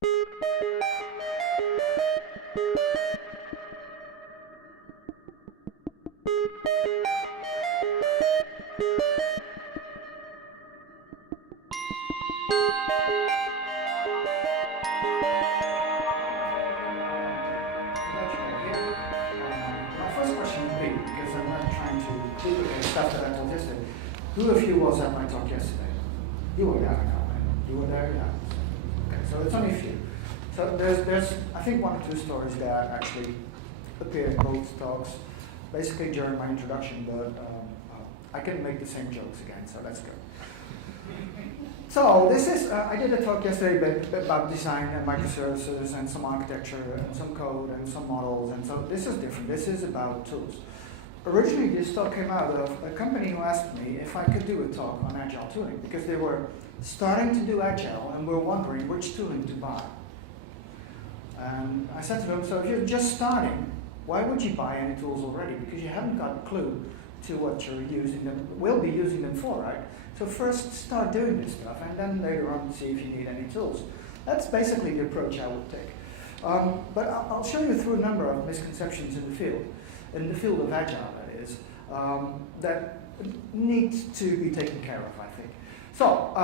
Stuff that I told yesterday. Who of you was at my talk yesterday? You were there, I know. You were there, yeah. Okay, so it's only a few. So there's I think one or two stories that actually appear in both talks, basically during my introduction, but I can make the same jokes again, so let's go. So this is, I did a talk yesterday about design and microservices and some architecture and some code and some models, and so this is different. This is about tools. Originally, this talk came out of a company who asked me if I could do a talk on Agile tooling, because they were starting to do Agile and were wondering which tooling to buy. And I said to them, so if you're just starting, why would you buy any tools already? Because you haven't got a clue to what you're using them, will be using them for, right? So first start doing this stuff, and then later on see if you need any tools. That's basically the approach I would take. But I'll show you through a number of misconceptions in the field of Agile, that is, that need to be taken care of, I think. So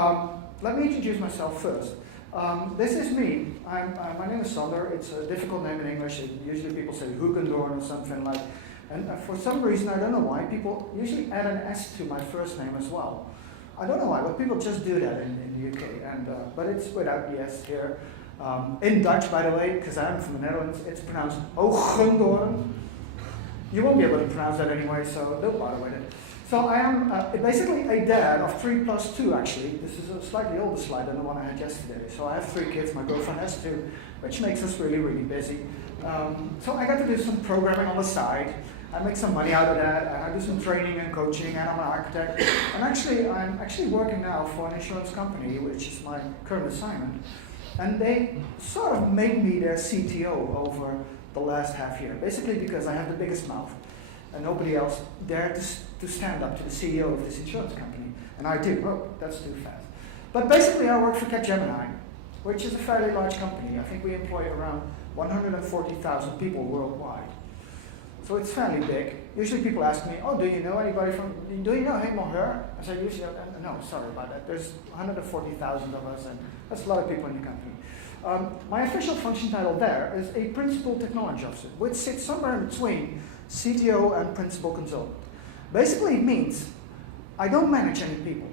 let me introduce myself first. This is me. My name is Sander. It's a difficult name in English. Usually people say Hoogendoorn or something like. And for some reason, I don't know why, people usually add an S to my first name as well. I don't know why, but people just do that in the UK. And but it's without the S here. In Dutch, by the way, because I'm from the Netherlands, it's pronounced Hoogendoorn. You won't be able to pronounce that anyway, so don't bother with it. So I am basically a dad of 3 plus 2, actually. This is a slightly older slide than the one I had yesterday. So I have 3 kids, my girlfriend has 2, which makes us really, really busy. So I got to do some programming on the side. I make some money out of that. I do some training and coaching, and I'm an architect. And actually, I'm actually working now for an insurance company, which is my current assignment. And they sort of made me their CTO over the last half year, basically because I have the biggest mouth and nobody else dared to stand up to the CEO of this insurance company. And I do. Oh, that's too fast. But basically I work for Capgemini, which is a fairly large company. I think we employ around 140,000 people worldwide. So it's fairly big. Usually people ask me, oh, do you know anybody do you know him or her? I say usually, no, sorry about that. There's 140,000 of us, and that's a lot of people in the company. My official function title there is a Principal Technology Officer, which sits somewhere in between CTO and Principal Consultant. Basically, it means I don't manage any people,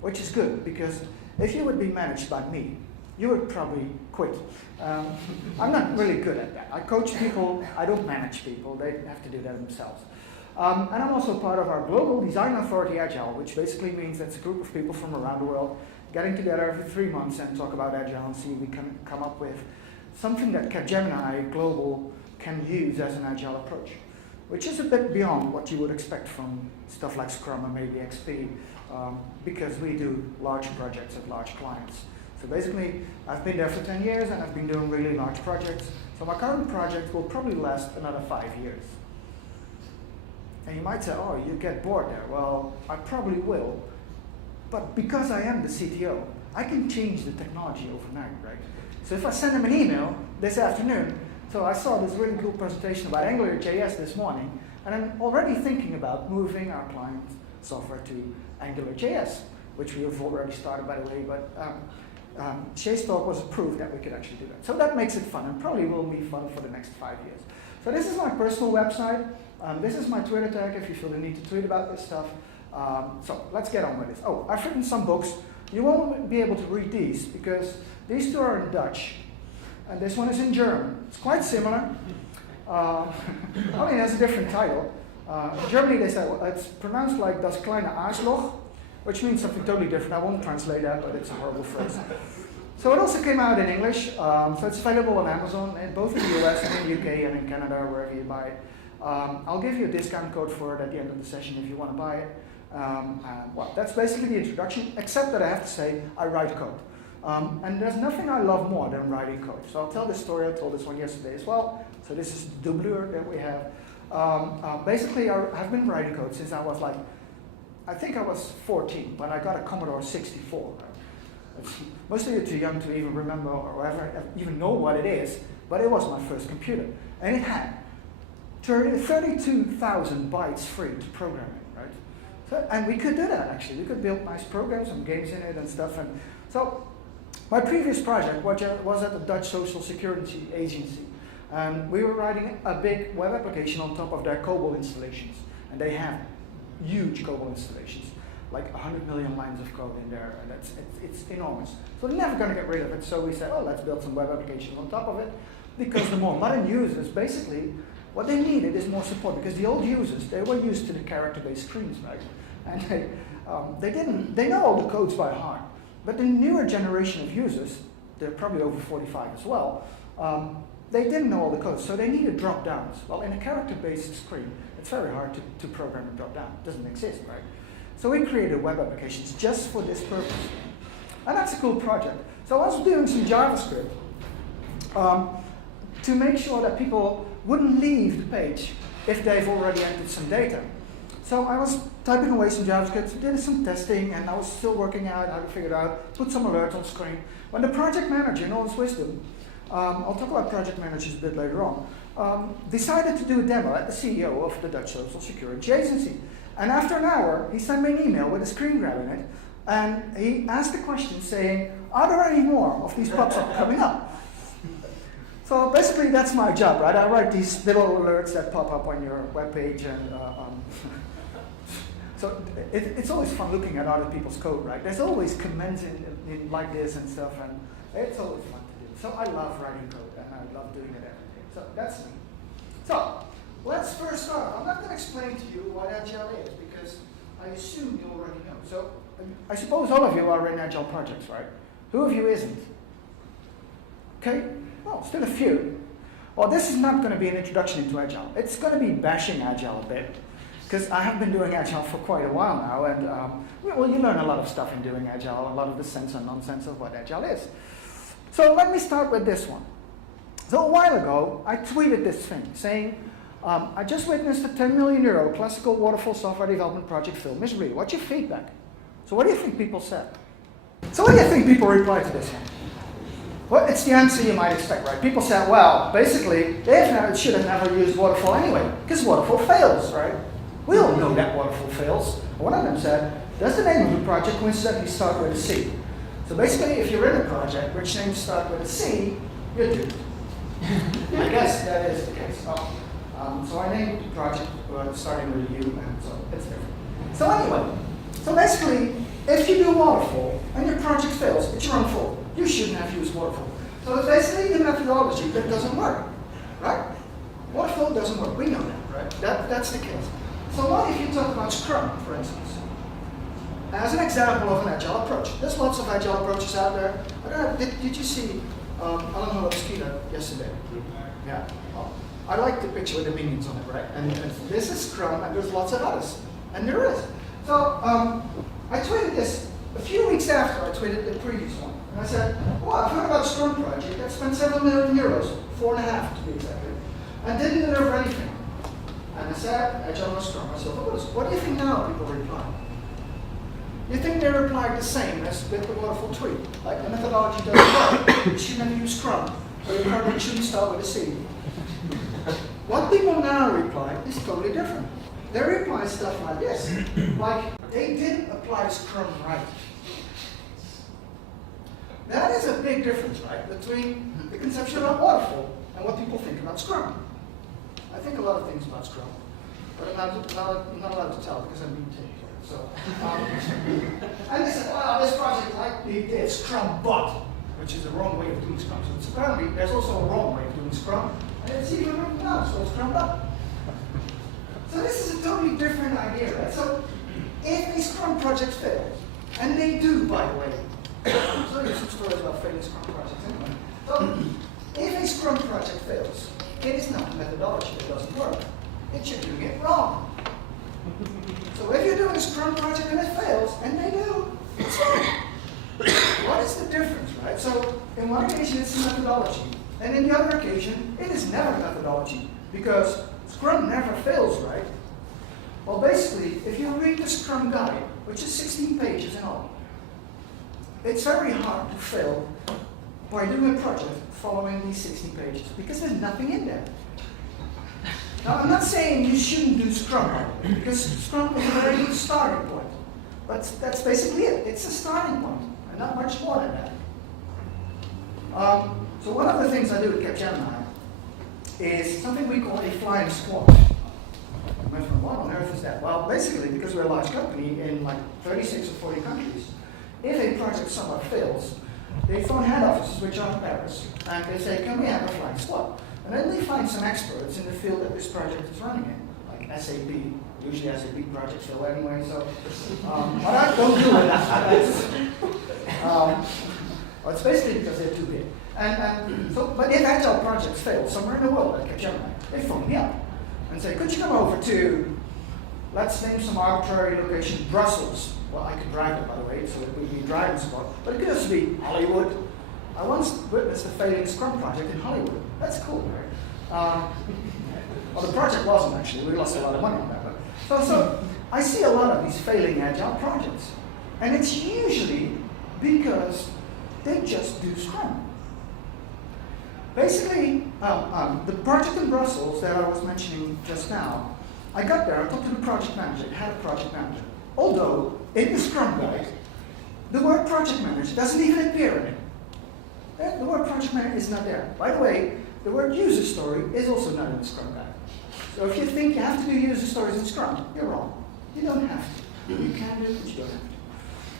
which is good, because if you would be managed by me, you would probably quit. I'm not really good at that. I coach people, I don't manage people, they have to do that themselves. And I'm also part of our Global Design Authority Agile, which basically means that's a group of people from around the world getting together every 3 months and talk about Agile and see if we can come up with something that Capgemini Global can use as an Agile approach, which is a bit beyond what you would expect from stuff like Scrum or maybe XP, because we do large projects at large clients. So basically, I've been there for 10 years and I've been doing really large projects. So my current project will probably last another 5 years. And you might say, oh, you get bored there. Well, I probably will. But because I am the CTO, I can change the technology overnight, right? So if I send them an email this afternoon, so I saw this really cool presentation about AngularJS this morning, and I'm already thinking about moving our client software to AngularJS, which we have already started, by the way, but Shay's talk was proof that we could actually do that. So that makes it fun, and probably will be fun for the next 5 years. So this is my personal website. This is my Twitter tag if you feel the need to tweet about this stuff. So let's get on with this. Oh, I've written some books. You won't be able to read these because these 2 are in Dutch, and this one is in German. It's quite similar. I mean, it has a different title. In Germany, they say, well, it's pronounced like das kleine Arschloch, which means something totally different. I won't translate that, but it's a horrible phrase. So it also came out in English, so it's available on Amazon, both in the US and in the UK and in Canada, wherever you buy it. I'll give you a discount code for it at the end of the session if you want to buy it. Well, that's basically the introduction, except that I have to say I write code. And there's nothing I love more than writing code. So I'll tell this story. I told this one yesterday as well. So this is the doublure that we have. Basically, I've been writing code since I was like, I think I was 14 when I got a Commodore 64. Most of you are too young to even remember or ever even know what it is, but it was my first computer. And it had 32,000 bytes free to program it, right? So, and we could do that, actually. We could build nice programs and games in it and stuff. And so my previous project was at the Dutch Social Security Agency. We were writing a big web application on top of their COBOL installations. And they have huge COBOL installations, like 100 million lines of code in there, and it's enormous. So they're never going to get rid of it, so we said, oh, let's build some web applications on top of it, because the more modern users, basically, what they needed is more support, because the old users, they were used to the character-based screens, right? And they know all the codes by heart, but the newer generation of users, they're probably over 45 as well, they didn't know all the codes, so they needed drop-downs. Well, in a character-based screen, it's very hard to program a drop-down. It doesn't exist, right? So we created web applications just for this purpose. And that's a cool project. So I was doing some JavaScript to make sure that people wouldn't leave the page if they've already entered some data. So I was typing away some JavaScript, did some testing, and I was still working out how to figure it out, put some alerts on screen. When the project manager, in all his wisdom, I'll talk about project managers a bit later on, decided to do a demo at the CEO of the Dutch Social Security Agency. And after an hour, he sent me an email with a screen grab in it, and he asked a question saying, are there any more of these pop-ups coming up? So basically, that's my job, right? I write these little alerts that pop up on your webpage, and so it's always fun looking at other people's code, right? There's always comments in like this and stuff, and it's always fun to do. So I love writing code, and I love doing it every day. So that's me. So let's first start. I'm not going to explain to you what Agile is, because I assume you already know. So I suppose all of you are in Agile projects, right? Who of you isn't? Okay, well, still a few. Well, this is not going to be an introduction into Agile. It's going to be bashing Agile a bit, because I have been doing Agile for quite a while now, and well, you learn a lot of stuff in doing Agile, a lot of the sense and nonsense of what Agile is. So let me start with this one. So a while ago, I tweeted this thing saying, I just witnessed a 10 million euro classical waterfall software development project fail miserably. What's your feedback? So what do you think people said? So what do you think people replied to this one? Well, it's the answer you might expect, right? People said, well, basically, they should have never used waterfall anyway, because waterfall fails, right? We all know that waterfall fails. One of them said, does the name of the project coincidentally start with a C? So basically, if you're in a project which names start with a C, you're doomed. I guess that is the case. So I named the project starting with a U, and so it's different. So anyway, so basically, if you do waterfall and your project fails, it's your own fault. You shouldn't have used waterfall. So it's basically the methodology that doesn't work, right? Waterfall doesn't work. We know that, right? That's the case. So what if you talk about Scrum, for instance? As an example of an Agile approach. There's lots of Agile approaches out there. I don't know, did you see Alan Holland's keynote yesterday? Yeah. Well, I like the picture with the minions on it, right? And this is Scrum, and there's lots of others. And there is. So I tweeted this a few weeks after I tweeted the previous one. And I said, well, I've heard about a Scrum project that spent several million euros, 4.5 to be exact, and didn't deliver anything. And I said, Agile or Scrum. I said, what do you think now people reply? You think they replied the same as with the waterfall tweet? Like the methodology doesn't work. You shouldn't have used Scrum. Or your project shouldn't start with a C. What people now reply is totally different. They reply stuff like this. Like, they didn't apply Scrum right. That is a big difference, right, between the conception about waterfall and what people think about Scrum. I think a lot of things about Scrum, but I'm not allowed to tell because I'm being taped. So, and they said, well, this project like they did Scrum but, which is the wrong way of doing Scrum. So it's apparently there's also a wrong way of doing Scrum, and it's even written down, so it's Scrum but. So this is a totally different idea, right? So if a Scrum project fails, and they do, by the way, I'll tell you some stories about failing Scrum projects anyway. So if a Scrum project fails, it is not the methodology that doesn't work. It's you're doing it wrong. So if you're doing a Scrum project and it fails, and they do, it's wrong. What is the difference, right? So in one occasion it's a methodology, and in the other occasion it is never a methodology, because Scrum never fails, right? Well, basically, if you read the Scrum guide, which is 16 pages in all, it's very hard to fail by doing a project following these 60 pages because there's nothing in there. Now, I'm not saying you shouldn't do Scrum, because Scrum is a very good starting point. But that's basically it. It's a starting point, and not much more than that. So one of the things I do at Capgemini is something we call a flying squad. What on earth is that? Well, basically, because we're a large company in like 36 or 40 countries, if a project somewhat fails, they phone head offices, which are in Paris, and they say, can we have a flying squad? And then they find some experts in the field that this project is running in, like SAP. Usually SAP projects fail anyway, so but I don't do it. Well, it's basically because they're too big. But if Agile projects fail somewhere in the world, like Capgemini, they phone me up and say, could you come over to, let's name some arbitrary location, Brussels. Well, I could drive it, by the way, so it would be a driving spot. But it could also be Hollywood. I once witnessed a failing Scrum project in Hollywood. That's cool, right? Well, the project wasn't actually. We lost a lot of money on that. But so I see a lot of these failing Agile projects. And it's usually because they just do Scrum. Basically, the project in Brussels that I was mentioning just now, I got there, I talked to the project manager, had a project manager. Although, in the Scrum guide, the word project manager doesn't even appear in it. The word project manager is not there. By the way, the word user story is also not in the Scrum guide. So if you think you have to do user stories in Scrum, you're wrong. You don't have to. You can do it, but you don't have to.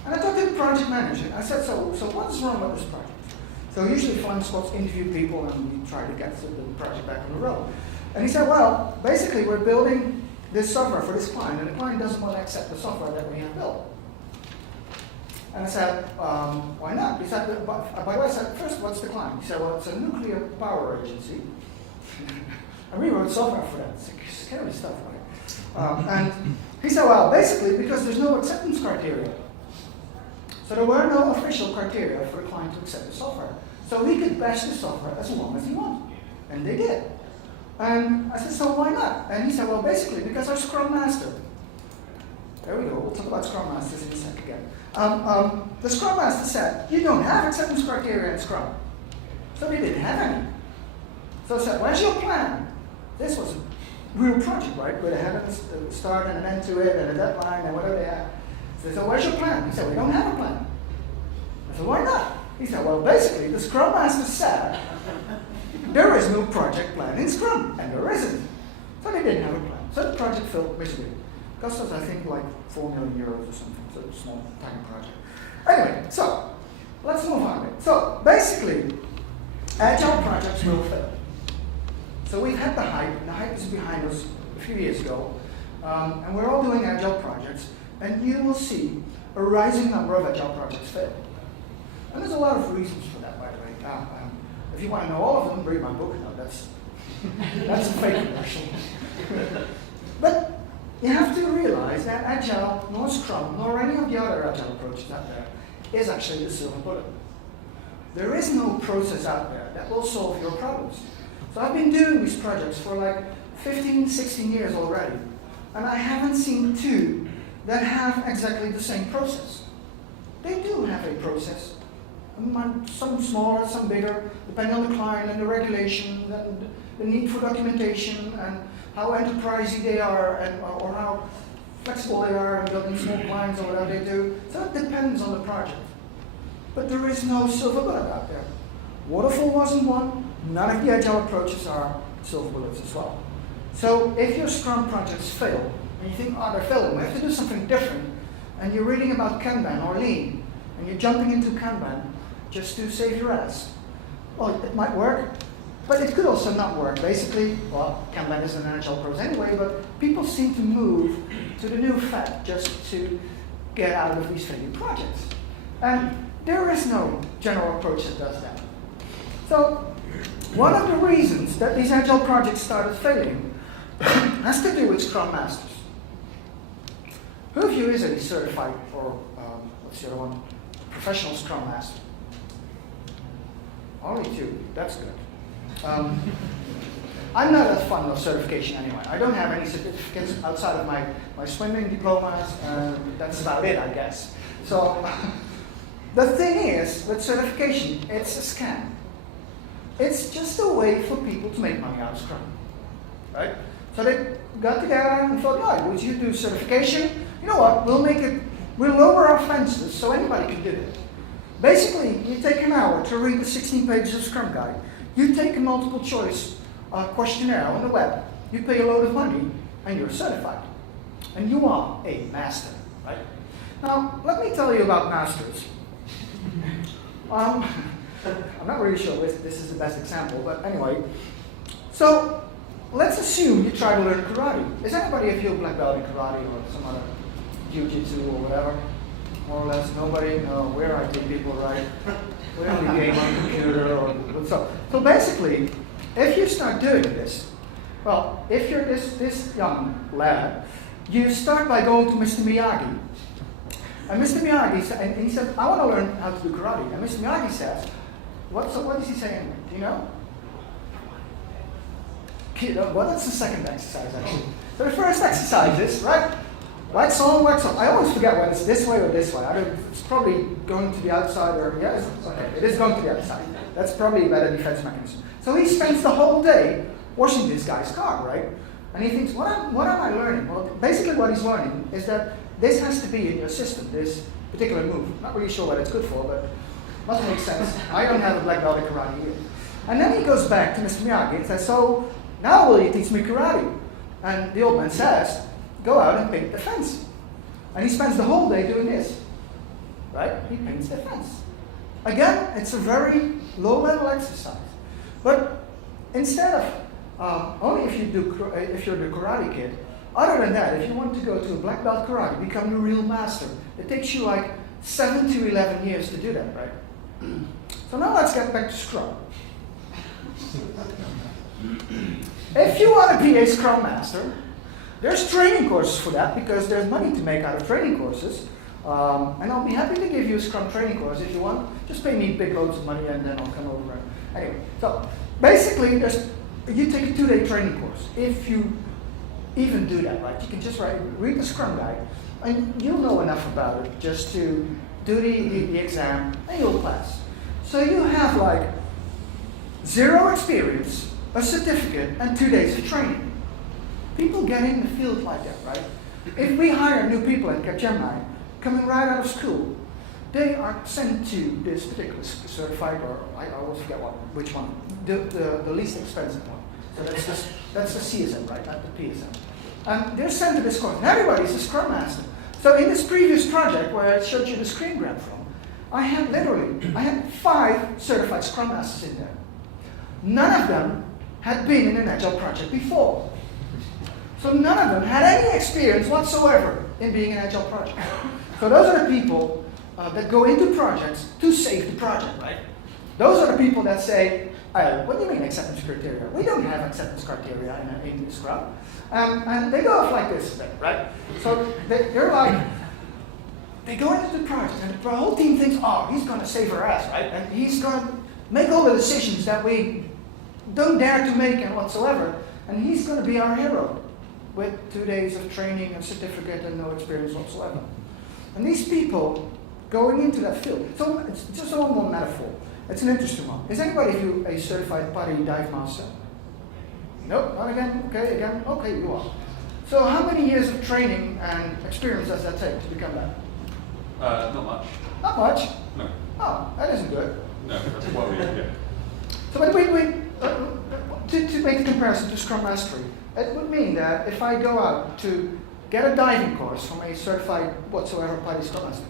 And I talked to the project manager. I said, so what's wrong with this project? So usually flying squads interview people and we try to get the project back on the road. And he said, well, basically we're building this software for this client, and the client doesn't want to accept the software that we have built. And I said, why not? He said, by the way, I said, first, what's the client? He said, well, it's a nuclear power agency. And we wrote software for that. It's scary stuff, right? And he said, well, basically, because there's no acceptance criteria. So there were no official criteria for the client to accept the software. So we could bash the software as long as he wanted. And they did. And I said, so why not? And he said, well, basically, because our Scrum Master. There we go. We'll talk about Scrum Masters in a sec again. The Scrum Master said, you don't have acceptance criteria in Scrum. So they didn't have any. So I said, where's your plan? This was a real project, right? Where they had a start and an end to it and a deadline and whatever they had. So where's your plan? He said, we don't have a plan. I said, why not? He said, well, basically, the Scrum Master said, there is no project plan in Scrum, and there isn't. So they didn't have a plan. So the project failed miserably. Cost us, I think, like 4 million euros or something. So it's a small, tiny project. Anyway, so let's move on. So basically, Agile projects will fail. So we've had the hype, and the hype is behind us a few years ago, and we're all doing Agile projects, and you will see a rising number of Agile projects fail. And there's a lot of reasons for that, by the way. If you want to know all of them, read my book. No, that's a fake commercial. But you have to realize that Agile, nor Scrum, nor any of the other Agile approaches out there is actually the silver bullet. There is no process out there that will solve your problems. So I've been doing these projects for like 15, 16 years already, and I haven't seen two that have exactly the same process. They do have a process. Some smaller, some bigger, depending on the client and the regulation and the need for documentation and how enterprisey they are and or how flexible they are in building small clients or whatever they do. So it depends on the project. But there is no silver bullet out there. Waterfall wasn't one. None of the Agile approaches are silver bullets as well. So if your Scrum projects fail, and you think, oh, they're failing, we have to do something different, and you're reading about Kanban or Lean, and you're jumping into Kanban just to save your ass. Well, it might work, but it could also not work. Basically, well, Kanban is an Agile approach anyway, but people seem to move to the new fad just to get out of these failing projects. And there is no general approach that does that. So one of the reasons that these Agile projects started failing has to do with Scrum Masters. Who of you is a certified or, what's the other one, professional Scrum Master? Only two, that's good. I'm not that fond of certification anyway. I don't have any certificates outside of my swimming diplomas, and that's about it, I guess. So the thing is, with certification, it's a scam. It's just a way for people to make money out of Scrum, right? So they got together and thought, yeah, would you do certification? You know what, we'll lower our fences so anybody can do it. Basically, you take an hour to read the 16 pages of Scrum Guide. You take a multiple choice questionnaire on the web. You pay a load of money, and you're certified. And you are a master, right? Now, let me tell you about masters. I'm not really sure if this is the best example, but anyway. So, let's assume you try to learn karate. Is anybody of you a black belt in karate or some other jiu-jitsu or whatever? More or less, nobody? No, we're IT people, right? We only game on computer or so. So basically, if you start doing this, well, if you're this young lad, you start by going to Mr. Miyagi. And Mr. Miyagi and he said, I want to learn how to do karate. And Mr. Miyagi says, what does he say anyway? Do you know? Well, that's the second exercise, actually. So the first exercise is, right? Wax on, wax off. I always forget whether it's this way or this way. It's probably going to the outside or, yes? Okay, it is going to the outside. That's probably a better defense mechanism. So he spends the whole day washing this guy's car, right? And he thinks, what am I learning? Well, basically what he's learning is that this has to be in your system, this particular move. Not really sure what it's good for, but must make sense. I don't have a black belt in karate either. And then he goes back to Mr. Miyagi and says, so now will you teach me karate? And the old man says, go out and paint the fence. And he spends the whole day doing this, right? He paints the fence. Again, it's a very low-level exercise. But instead of, only if you're the karate kid, other than that, if you want to go to a black belt karate, become a real master, it takes you like 7 to 11 years to do that, right? So now let's get back to Scrum. If you want to be a Scrum Master, there's training courses for that because there's money to make out of training courses. And I'll be happy to give you a Scrum training course if you want. Just pay me big loads of money and then I'll come over. Anyway, so basically you take a 2-day training course. If you even do that, right? You can just read the Scrum Guide and you'll know enough about it just to do the exam and you'll pass. So you have like 0 experience, a certificate, and 2 days of training. People get in the field like that, right? If we hire new people at Capgemini, coming right out of school, they are sent to this particular certified, or I always forget which one, the least expensive one. So that's the CSM, right? Not the PSM. And they're sent to this course. And everybody's a Scrum Master. So in this previous project where I showed you the screen grab from, I had 5 certified Scrum Masters in there. None of them had been in an Agile project before. So none of them had any experience whatsoever in being an Agile project. So those are the people that go into projects to save the project, right? Those are the people that say, what do you mean acceptance criteria? We don't have acceptance criteria in Scrum. And they go off like this, right? So they're like, they go into the project and the whole team thinks, oh, he's going to save our ass, right? And he's going to make all the decisions that we don't dare to make and whatsoever. And he's going to be our hero with 2 days of training and certificate and no experience whatsoever. And these people going into that field, so it's just a one more metaphor. It's an interesting one. Is anybody of you a certified PADI dive master? Nope, not again? Okay, again? Okay, you are. So how many years of training and experience does that take to become that? Not much. Not much? No. Oh, that isn't good. No, that's why we get. So but to make the comparison to Scrum Mastery, it would mean that if I go out to get a diving course from a certified whatsoever PADI Scrum Master,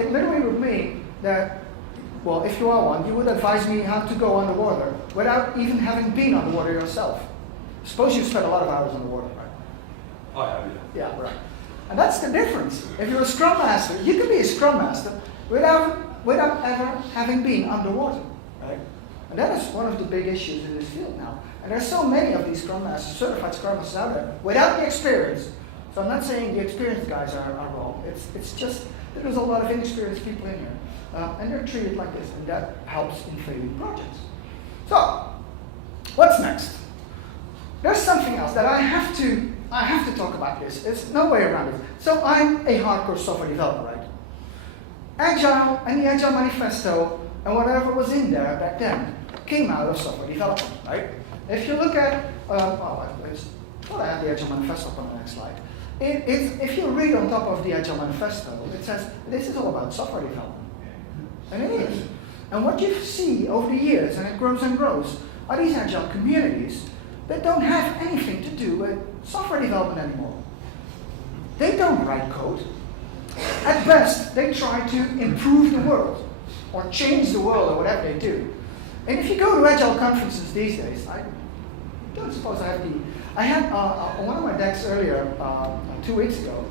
it literally would mean that, well, if you are one, you would advise me how to go underwater without even having been underwater yourself. Suppose you've spent a lot of hours underwater, right? I have, yeah. Yeah, right. And that's the difference. If you're a Scrum Master, you can be a Scrum Master without ever having been underwater, right? And that is one of the big issues in this field now. And there's so many of these Scrum Masters, certified Scrum Masters out there, without the experience. So I'm not saying the experienced guys are wrong. It's just that there's a lot of inexperienced people in here. And they're treated like this, and that helps in failing projects. So, what's next? There's something else that I have to talk about this. There's no way around it. So I'm a hardcore software developer, right? Agile and the Agile Manifesto and whatever was in there back then came out of software development, right? If you look at, I thought I had the Agile Manifesto up on the next slide. If you read on top of the Agile Manifesto, it says this is all about software development. And it is. And what you see over the years, and it grows and grows, are these Agile communities that don't have anything to do with software development anymore. They don't write code. At best, they try to improve the world, or change the world, or whatever they do. And if you go to Agile conferences these days, I don't suppose I had on one of my decks earlier, 2 weeks ago,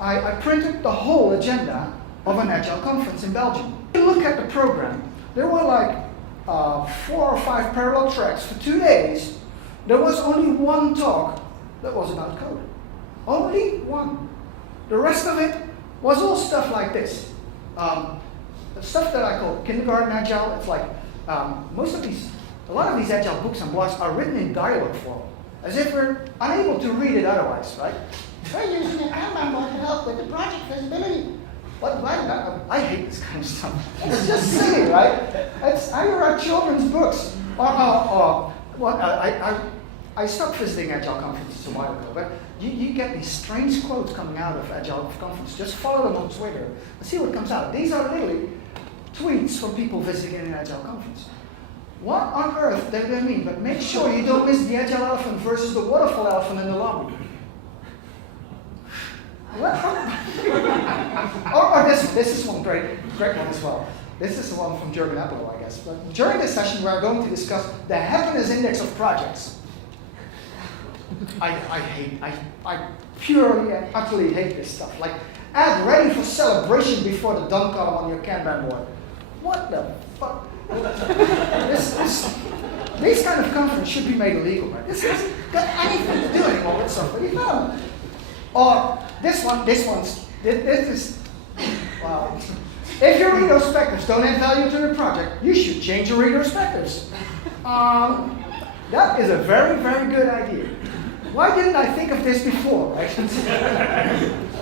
I printed the whole agenda of an Agile conference in Belgium. If you look at the program, there were like 4 or 5 parallel tracks for 2 days. There was only one talk that was about code. Only one. The rest of it was all stuff like this. The stuff that I call kindergarten Agile, it's like a lot of these Agile books and blogs are written in dialogue form, as if we're unable to read it otherwise, right? We're using a Kanban board to help with the project visibility. I hate this kind of stuff. It's just silly, right? I read children's books. I stopped visiting Agile conferences a while ago, but you get these strange quotes coming out of Agile conferences. Just follow them on Twitter and see what comes out. These are literally tweets from people visiting an Agile conference. What on earth do they mean? But make sure you don't miss the Agile elephant versus the waterfall elephant in the lobby. or this is one great one as well. This is the one from Jürgen Appel, I guess. But during this session, we are going to discuss the happiness index of projects. I purely and utterly hate this stuff. Like, add ready for celebration before the done column on your Kanban board. What the fuck? These kind of conferences should be made illegal, right? This hasn't got anything to do anymore with software development. Or this is, wow. If your retrospectives don't add value to your project, you should change your retrospectives. That is a very, very good idea. Why didn't I think of this before, right?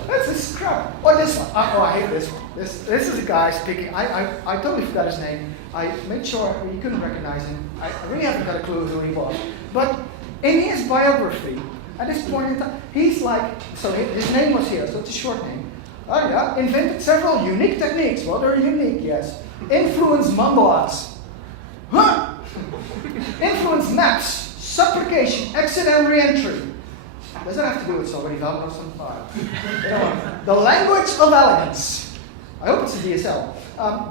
That's a Scrum. Or this one. I hate this one. This is a guy speaking. I totally forgot his name. I made sure you couldn't recognize him. I really haven't got a clue who he was. But in his biography, at this point in time, he's like, so his name was here, so it's a short name. Invented several unique techniques. Well, they're unique, yes. Influence mandalas. Huh? Influence maps, supplication, exit and re-entry. Does that have to do with software development or something? The language of elegance. I hope it's a DSL.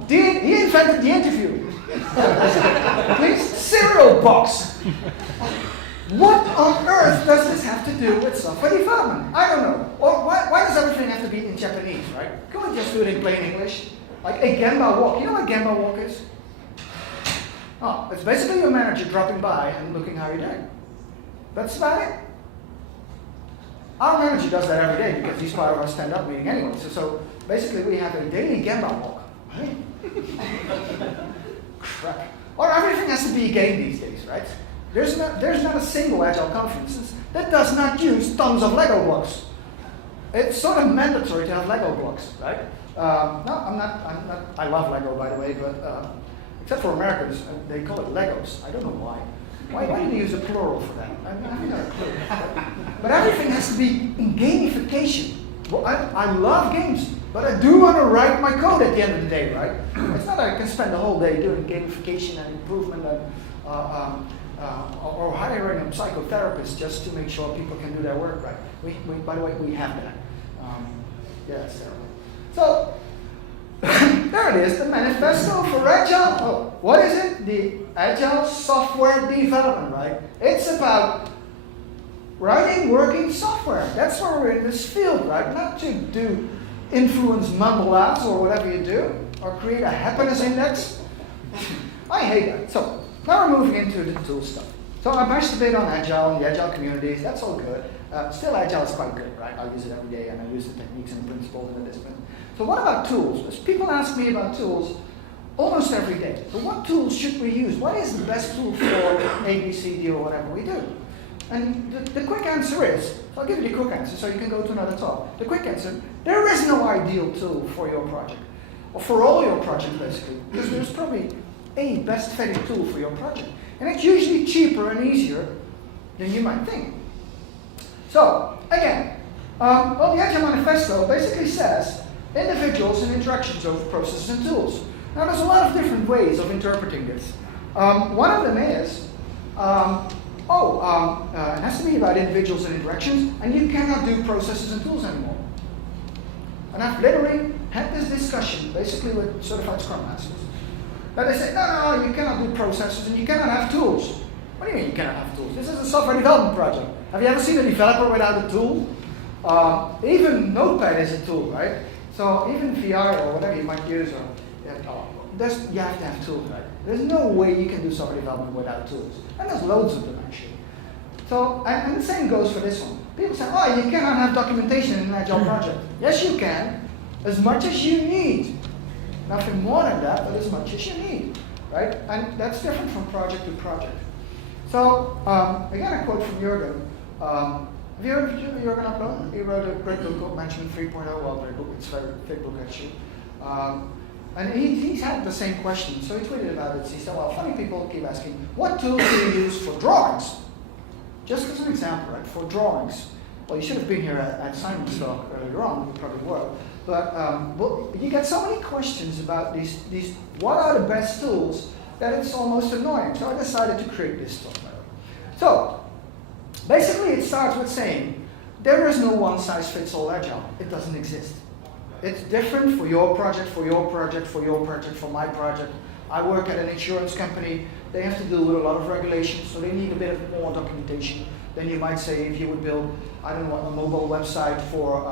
He invented the interview. Please, cereal box. What on earth does this have to do with software development? I don't know. Or why does everything have to be in Japanese, right? Can we just do it in plain English? Like a Gemba walk. You know what a Gemba walk is? Oh, it's basically your manager dropping by and looking how you're doing. That's about it. Our manager does that every day because he's part of our stand-up meeting anyway. So basically we have a daily Gemba walk. Right? Crap. Or everything has to be a game these days, right? There's not a single Agile conference that does not use tons of Lego blocks. It's sort of mandatory to have Lego blocks, right? No, I'm not. I love Lego, by the way, but except for Americans, they call it Legos. I don't know why. Why do they use a plural for that? I haven't got a clue. But everything has to be in gamification. Well, I love games, but I do want to write my code at the end of the day, right? It's not that I can spend the whole day doing gamification and improvement and or hiring a psychotherapist just to make sure people can do their work right. By the way, we have that. Yeah, it's terrible. So, there it is, the manifesto for Agile. Oh, what is it? The Agile software development, right? It's about writing working software. That's why we're in this field, right? Not to do influence mandalas or whatever you do, or create a happiness index. I hate that. So, now we're moving into the tool stuff. So I bashed a bit on Agile and the Agile communities. That's all good. Still, Agile is quite good, right? I use it every day, and I use the techniques and the principles in the discipline. So what about tools? Because people ask me about tools almost every day. So what tools should we use? What is the best tool for A, B, C, D, or whatever we do? And the quick answer is, I'll give you the quick answer so you can go to another talk. The quick answer, there is no ideal tool for your project. or for all your projects basically, because there's probably a best fitting tool for your project. And it's usually cheaper and easier than you might think. So, again, well, the Agile Manifesto basically says individuals and interactions over processes and tools. Now, there's a lot of different ways of interpreting this. One of them is, it has to be about individuals and interactions, and you cannot do processes and tools anymore. And I've literally had this discussion, basically with certified Scrum Masters, that they say, no, you cannot do processes and you cannot have tools. What do you mean you cannot have tools? This is a software development project. Have you ever seen a developer without a tool? Even Notepad is a tool, right? So even VI or whatever you might use, you have to have tools, right? There's no way you can do software development without tools. And there's loads of them, actually. So, and the same goes for this one. People say, you cannot have documentation in an Agile project. Yes, you can, as much as you need. Nothing more than that, but as much as you need, right? And that's different from project to project. So, again, a quote from Jürgen. Have you heard of Jürgen Upload? He wrote a great book called Management 3.0. Well, great book. It's a very thick book, actually. And he's had the same question. So he tweeted about it. He said, well, funny people keep asking, what tools do you use for drawings? Just as an example, right, for drawings. Well, you should have been here at Simon's talk earlier on. You probably were. But you get so many questions about these what are the best tools that it's almost annoying. So I decided to create this talk. So basically it starts with saying there is no one-size-fits-all Agile. It doesn't exist. It's different for your project, for your project, for your project, for my project. I work at an insurance company. They have to deal with a lot of regulations, so they need a bit of more documentation than you might say if you would build, I don't know, a mobile website for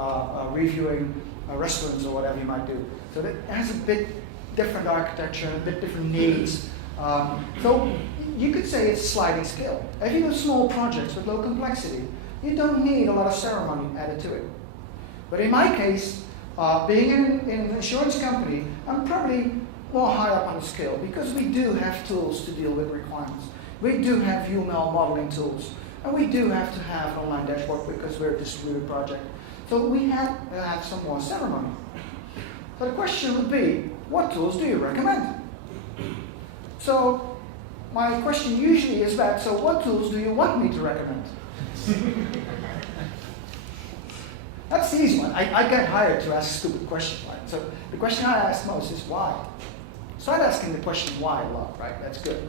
reviewing restaurants or whatever you might do. So that has a bit different architecture, a bit different needs. So you could say it's sliding scale. If you do small projects with low complexity, you don't need a lot of ceremony added to it. But in my case, being in an insurance company, I'm probably more high up on the scale because we do have tools to deal with requirements. We do have UML modeling tools. And we do have to have an online dashboard because we're a distributed project. So we have to have some more ceremony. So the question would be, what tools do you recommend? So my question usually is that, so what tools do you want me to recommend? That's the easy one. I get hired to ask stupid questions, right? So the question I ask most is why. Start asking the question why a lot, right? That's good.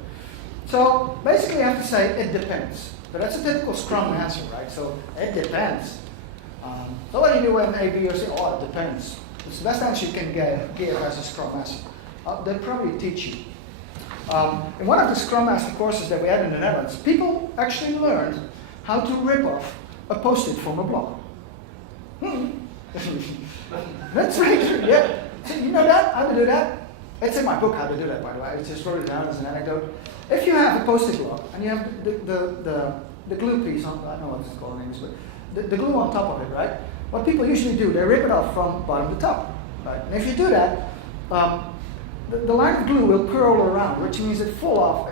So basically I have to say it depends. But that's a typical Scrum answer, right? So it depends. So what do you do when A, B, or C? Oh, it depends. It's the best answer you can give as a Scrum Master. They'll probably teach you. In one of the Scrum Master courses that we had in the Netherlands, people actually learned how to rip off a post-it from a blog. That's right, yeah. So you know that? How to do that? It's in my book how to do that, by the way. I just wrote it down as an anecdote. If you have a post-it block and you have the glue piece on, I don't know what it's called in English, but the glue on top of it, right? What people usually do, they rip it off from bottom to top, right? And if you do that, the line of glue will curl around, which means it fall off.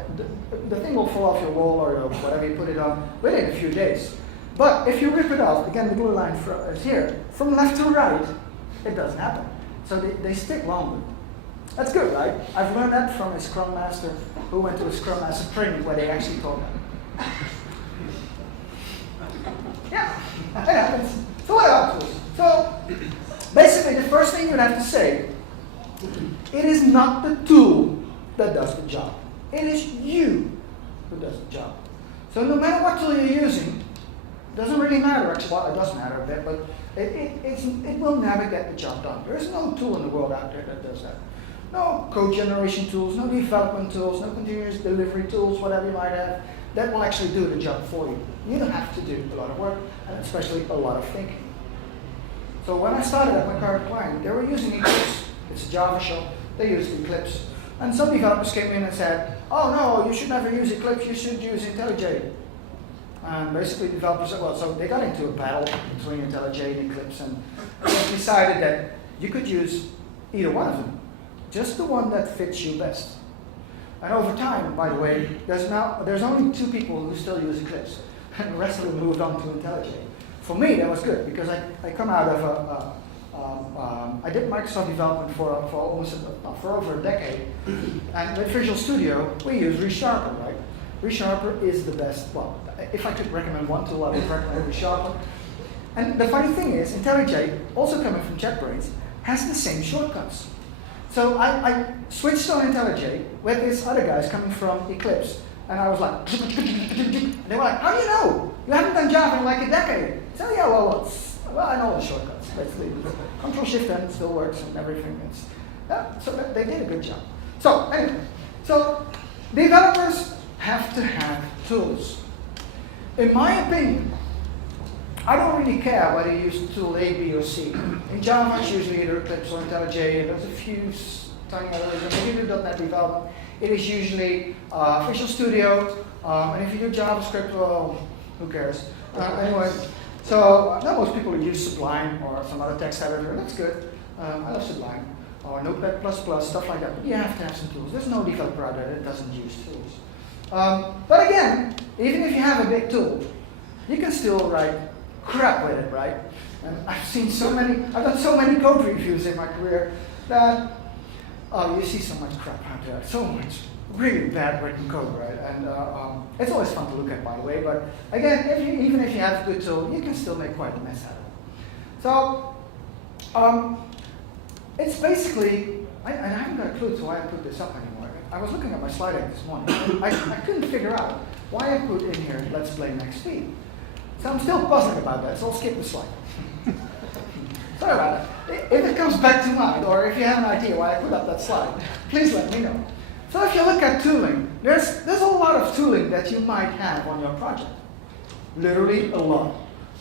The thing will fall off your wall or whatever you put it on within a few days. But if you rip it off, again, the glue line is here, from left to right, it doesn't happen. So they stick longer. That's good, right? I've learned that from a Scrum Master who went to a Scrum Master training where they actually taught that. Yeah, it happens. So what about tools? So basically the first thing you'd have to say, it is not the tool that does the job. It is you who does the job. So no matter what tool you're using, it doesn't really matter actually. Well, it does matter a bit, but it will never get the job done. There is no tool in the world out there that does that. No code generation tools, no development tools, no continuous delivery tools, whatever you might have, that will actually do the job for you. You don't have to do a lot of work, and especially a lot of thinking. So when I started at my current client, they were using Eclipse. It's a Java shop. They used Eclipse. And some developers came in and said, oh no, you should never use Eclipse, you should use IntelliJ. And basically developers said, well, so they got into a battle between IntelliJ and Eclipse, and they decided that you could use either one of them. Just the one that fits you best. And over time, by the way, there's only 2 people who still use Eclipse, and the rest of them moved on to IntelliJ. For me, that was good because I come out of I did Microsoft development for over a decade, and with Visual Studio we use ReSharper, right? ReSharper is the best. Well, if I could recommend one tool, I would recommend ReSharper. And the funny thing is, IntelliJ, also coming from JetBrains, has the same shortcuts. So I switched on IntelliJ with these other guys coming from Eclipse, and I was like, they were like, how do you know? You haven't done Java in like a decade. So yeah, well, I know the shortcuts, basically. Control-Shift-N still works and everything. So they did a good job. So anyway, developers have to have tools. In my opinion, I don't really care whether you use tool A, B, or C. In Java, it's usually either Eclipse or IntelliJ, and there's a few tiny others. If you do .NET development, it is usually Visual Studio, and if you do JavaScript, well, who cares? Anyway, so now most people use Sublime or some other text editor, and that's good. I love Sublime, or Notepad++, stuff like that. But you have to have some tools. There's no developer out there that doesn't use tools. But again, even if you have a big tool, you can still write crap with it, right? And I've done so many code reviews in my career that, you see so much crap out there, so much really bad written code, right? And it's always fun to look at, by the way, but again, even if you have a good tool, you can still make quite a mess out of it. So, it's basically, and I haven't got a clue to why I put this up anymore. I was looking at my slide deck this morning. I couldn't figure out why I put in here, let's play next week. So I'm still puzzling about that, so I'll skip the slide. Sorry about it. If it comes back to mind, or if you have an idea why I put up that slide, please let me know. So if you look at tooling, there's a lot of tooling that you might have on your project. Literally a lot.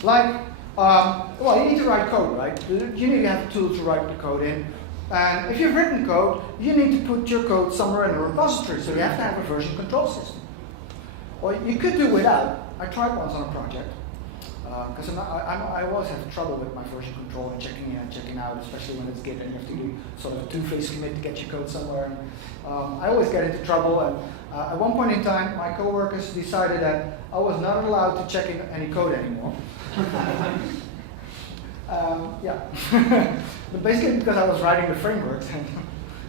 Like, well, you need to write code, right? You need to have a tool to write the code in. And if you've written code, you need to put your code somewhere in a repository, so you have to have a version control system. Or you could do without. I tried once on a project. Because I always have trouble with my version control and checking in and checking out, especially when it's Git and you have to do sort of a two-phase commit to get your code somewhere. I always get into trouble, and at one point in time, my coworkers decided that I was not allowed to check in any code anymore. Yeah, but basically because I was writing the frameworks,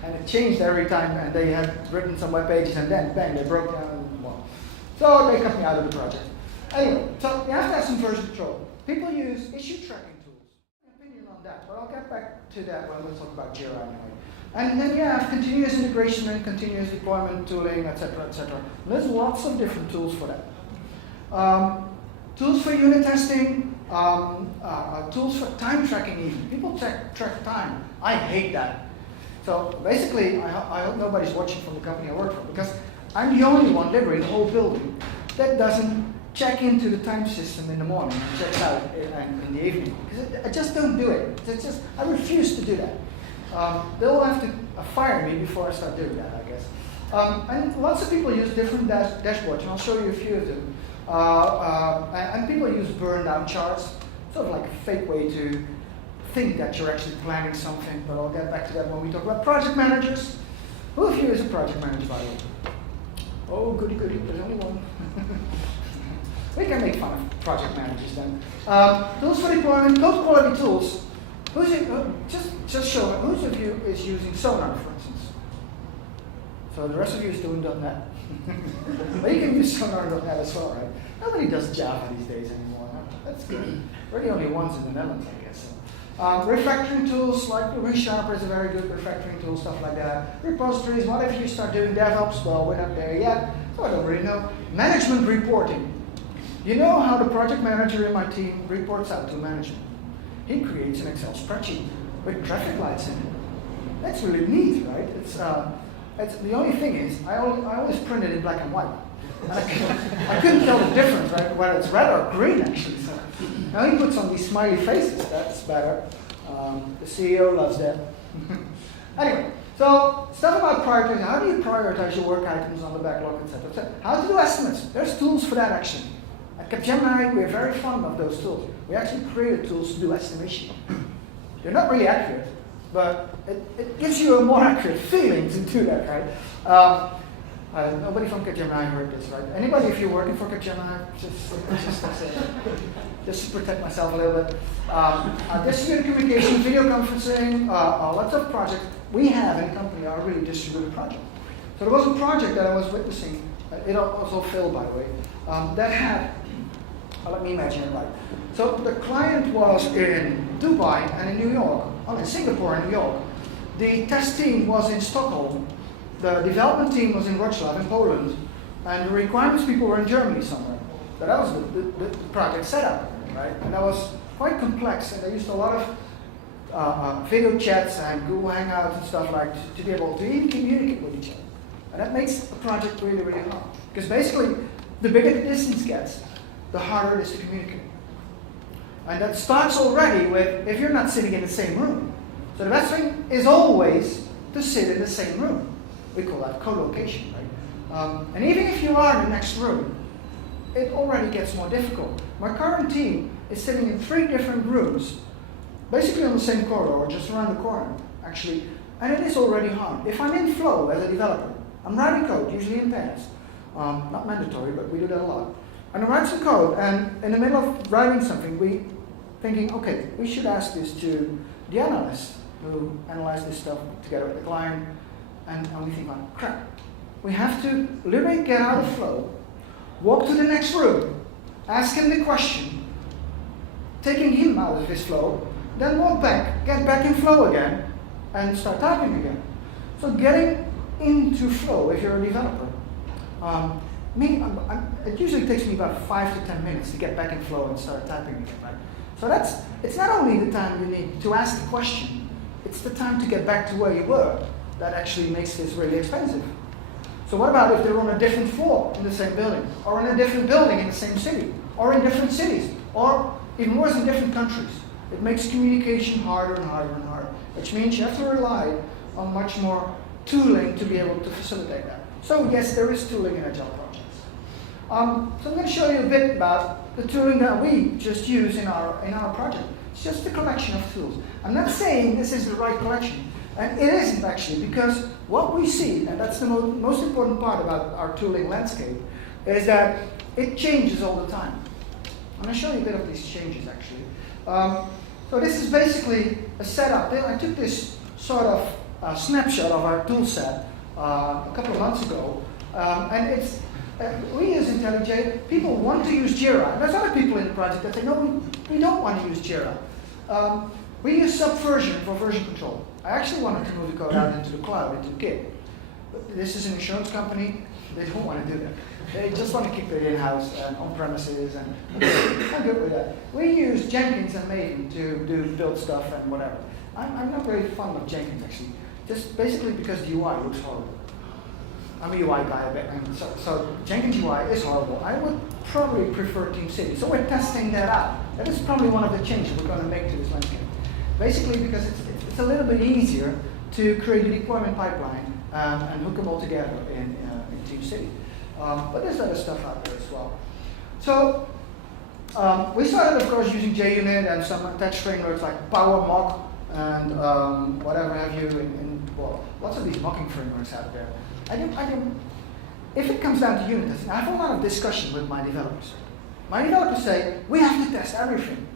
and it changed every time, and they had written some web pages, and then bang, they broke down. And, well, so they cut me out of the project. Anyway, so you have to have some version control. People use issue tracking tools. Opinion on that, but I'll get back to that when we talk about Jira anyway. And then you have continuous integration and continuous deployment tooling, etc., etc. There's lots of different tools for that. Tools for unit testing, tools for time tracking even. People track time. I hate that. So basically, I hope nobody's watching from the company I work for, because I'm the only one literally in the whole building that doesn't check into the time system in the morning and check out in the evening. Because I just don't do it. I refuse to do that. They'll have to fire me before I start doing that, I guess. And lots of people use different dashboards, and I'll show you a few of them. And people use burned out charts, sort of like a fake way to think that you're actually planning something, but I'll get back to that when we talk about project managers. Who of you is a project manager, by the way? Oh, goody, there's only one. We can make fun of project managers then. Tools for deployment, code quality tools. Just show me, who's of you is using Sonar, for instance? So the rest of you is doing .NET. But you can use Sonar.NET as well, right? Nobody does Java these days anymore. That's good. We're the only ones in the Netherlands, I guess. Refactoring tools like ReSharper is a very good refactoring tool, stuff like that. Repositories, what if you start doing DevOps? Well, we're not there yet, so I don't really know. Management reporting. You know how the project manager in my team reports out to management. He creates an Excel spreadsheet with traffic lights in it. That's really neat, right? It's the only thing is, I always print it in black and white. And I couldn't tell the difference, right? Whether it's red or green, actually. So now he puts on these smiley faces. That's better. The CEO loves that. Anyway, so stuff about prioritizing. How do you prioritize your work items on the backlog, etc., etc.? How to do estimates. There's tools for that, actually. At Capgemini, we're very fond of those tools. We actually created tools to do estimation. They're not really accurate, but it gives you a more accurate feeling to do that, right? Nobody from Capgemini heard this, right? Anybody, if you're working for Capgemini, just to protect myself a little bit. Distributed communication, video conferencing, lots of projects we have in the company are really distributed projects. So there was a project that I was witnessing, it also Phil, by the way, that had, let me imagine it right. So the client was in Dubai and in New York, in Singapore and New York. The test team was in Stockholm. The development team was in Wrocław in Poland, and the requirements people were in Germany somewhere. So that was the project setup, right? And that was quite complex, and they used a lot of video chats and Google Hangouts and stuff like to be able to even communicate with each other. And that makes a project really, really hard. Because basically, the bigger the distance gets, the harder it is to communicate. And that starts already with if you're not sitting in the same room. So the best thing is always to sit in the same room. We call that co-location, right? And even if you are in the next room, it already gets more difficult. My current team is sitting in 3 different rooms, basically on the same corridor, just around the corner, actually, and it is already hard. If I'm in flow as a developer, I'm writing code, usually in pairs, not mandatory, but we do that a lot. And I write some code, and in the middle of writing something, we thinking, okay, we should ask this to the analyst who analyze this stuff together with the client. And we think, like, crap, we have to literally get out of flow, walk to the next room, ask him the question, taking him out of his flow, then walk back, get back in flow again, and start typing again. So getting into flow, if you're a developer, it usually takes me about 5 to 10 minutes to get back in flow and start typing again, right? So it's not only the time you need to ask the question, it's the time to get back to where you were. That actually makes this really expensive. So what about if they're on a different floor in the same building, or in a different building in the same city, or in different cities, or even worse, in different countries? It makes communication harder and harder and harder, which means you have to rely on much more tooling to be able to facilitate that. So yes, there is tooling in Agile projects. So I'm going to show you a bit about the tooling that we just use in our project. It's just a collection of tools. I'm not saying this is the right collection. And it isn't actually, because what we see, and that's the most important part about our tooling landscape, is that it changes all the time. I'm going to show you a bit of these changes actually. So this is basically a setup. I took this sort of snapshot of our tool set a couple of months ago, and it's we use IntelliJ. People want to use Jira, and there's other people in the project that say, no, we don't want to use Jira. We use Subversion for version control. I actually wanted to move the code out into the cloud, into Git. But this is an insurance company. They don't want to do that. They just want to keep it in-house and on-premises, and I'm good with that. We use Jenkins and Maven to build stuff and whatever. I'm not very fond of Jenkins, actually. Just basically because the UI looks horrible. I'm a UI guy a bit, and so Jenkins UI is horrible. I would probably prefer TeamCity. So we're testing that out. That is probably one of the changes we're going to make to this landscape. Basically because it's a little bit easier to create a deployment pipeline and hook them all together in TeamCity. But there's other stuff out there as well. So we started, of course, using JUnit and some attached frameworks like PowerMock and whatever have you. Well, lots of these mocking frameworks out there. If it comes down to unit testing, I have a lot of discussion with my developers. My developers say, we have to test everything.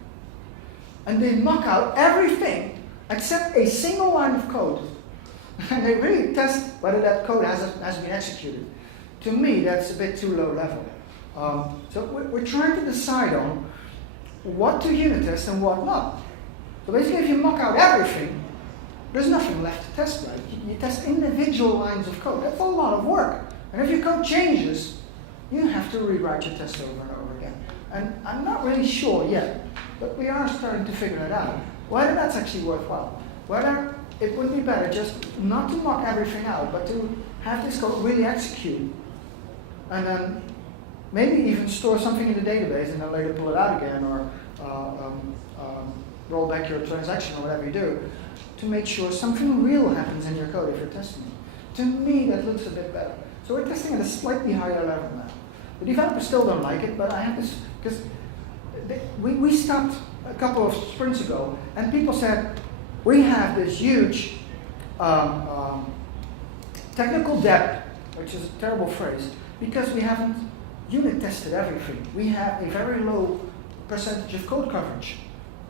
And they mock out everything except a single line of code. And they really test whether that code has been executed. To me, that's a bit too low level. So we're trying to decide on what to unit test and what not. So basically, if you mock out everything, there's nothing left to test, right? You test individual lines of code. That's a lot of work. And if your code changes, you have to rewrite your test over and over again. And I'm not really sure yet, but we are starting to figure it out, whether that's actually worthwhile. Whether it would be better just not to mock everything out, but to have this code really execute, and then maybe even store something in the database and then later pull it out again, or roll back your transaction or whatever you do, to make sure something real happens in your code if you're testing it. To me, that looks a bit better. So we're testing at a slightly higher level now. The developers still don't like it, but I have this, because we stopped a couple of sprints ago, and people said, we have this huge technical debt which is a terrible phrase, because we haven't unit tested everything. We have a very low percentage of code coverage.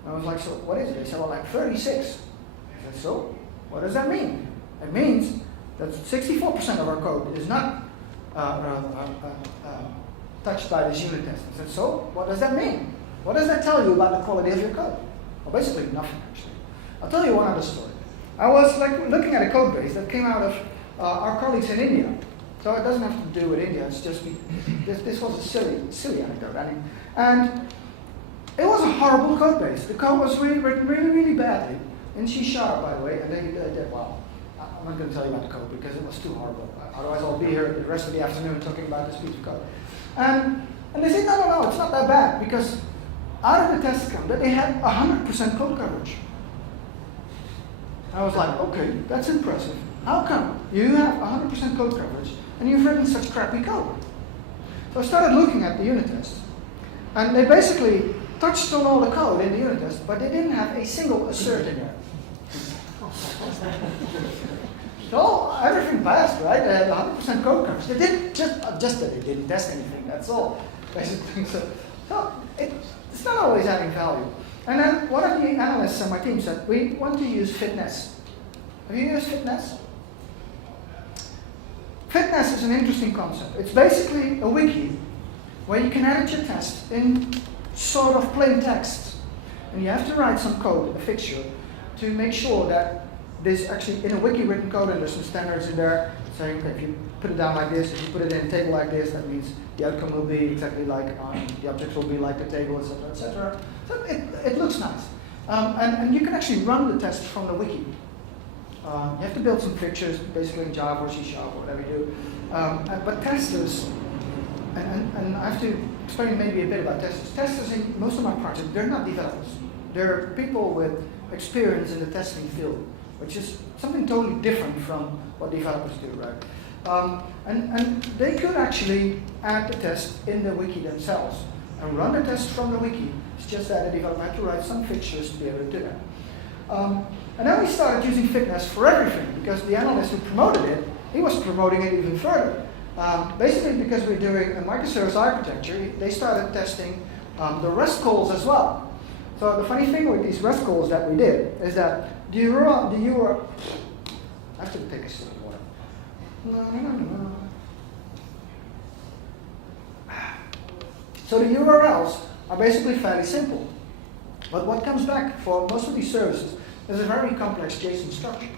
And I was like, so what is it? They said, well, like 36. I said, so what does that mean? It means that 64% of our code is not touched by this unit test. I said, so what does that mean? What does that tell you about the quality of your code? Well, basically nothing, actually. I'll tell you one other story. I was looking at a code base that came out of our colleagues in India. So it doesn't have to do with India. It's just this was a silly anecdote. And it was a horrible code base. The code was written really badly in C#, by the way. And they did well. I'm not going to tell you about the code because it was too horrible. Otherwise, I'll be here the rest of the afternoon talking about this piece of code. And they said, no, it's not that bad because out of the test count, they had 100% code coverage. I was like, okay, that's impressive. How come you have 100% code coverage and you've written such crappy code? So I started looking at the unit tests. And they basically touched on all the code in the unit test, but they didn't have a single assert in there. So everything passed, right? They had 100% code coverage. They didn't just that they didn't test anything. That's all. Basically, so it's not always adding value. And then one of the analysts on my team said, we want to use Fitness. Have you used Fitness? Fitness is an interesting concept. It's basically a wiki where you can edit your test in sort of plain text. And you have to write some code, a fixture, to make sure that this actually in a wiki written code, and there's some standards in there saying, okay, if you put it down like this, if you put it in a table like this, that means the outcome will be exactly like, the objects will be like the table, etc., etc. So it looks nice. And you can actually run the test from the wiki. You have to build some fixtures, basically in Java or C# or whatever you do. But testers, and I have to explain maybe a bit about testers. Testers in most of my projects, they're not developers. They're people with experience in the testing field, which is something totally different from what developers do, right? And they could actually add the test in the wiki themselves and run the test from the wiki. It's just that the developer had to write some fixtures to be able to do that. And then we started using Fitness for everything because the analyst who promoted it, he was promoting it even further. Basically because we're doing a microservice architecture, they started testing the REST calls as well. So the funny thing with these REST calls that we did is that the URL, I have to take a sip of water. No. So the URLs are basically fairly simple. But what comes back for most of these services is a very complex JSON structure.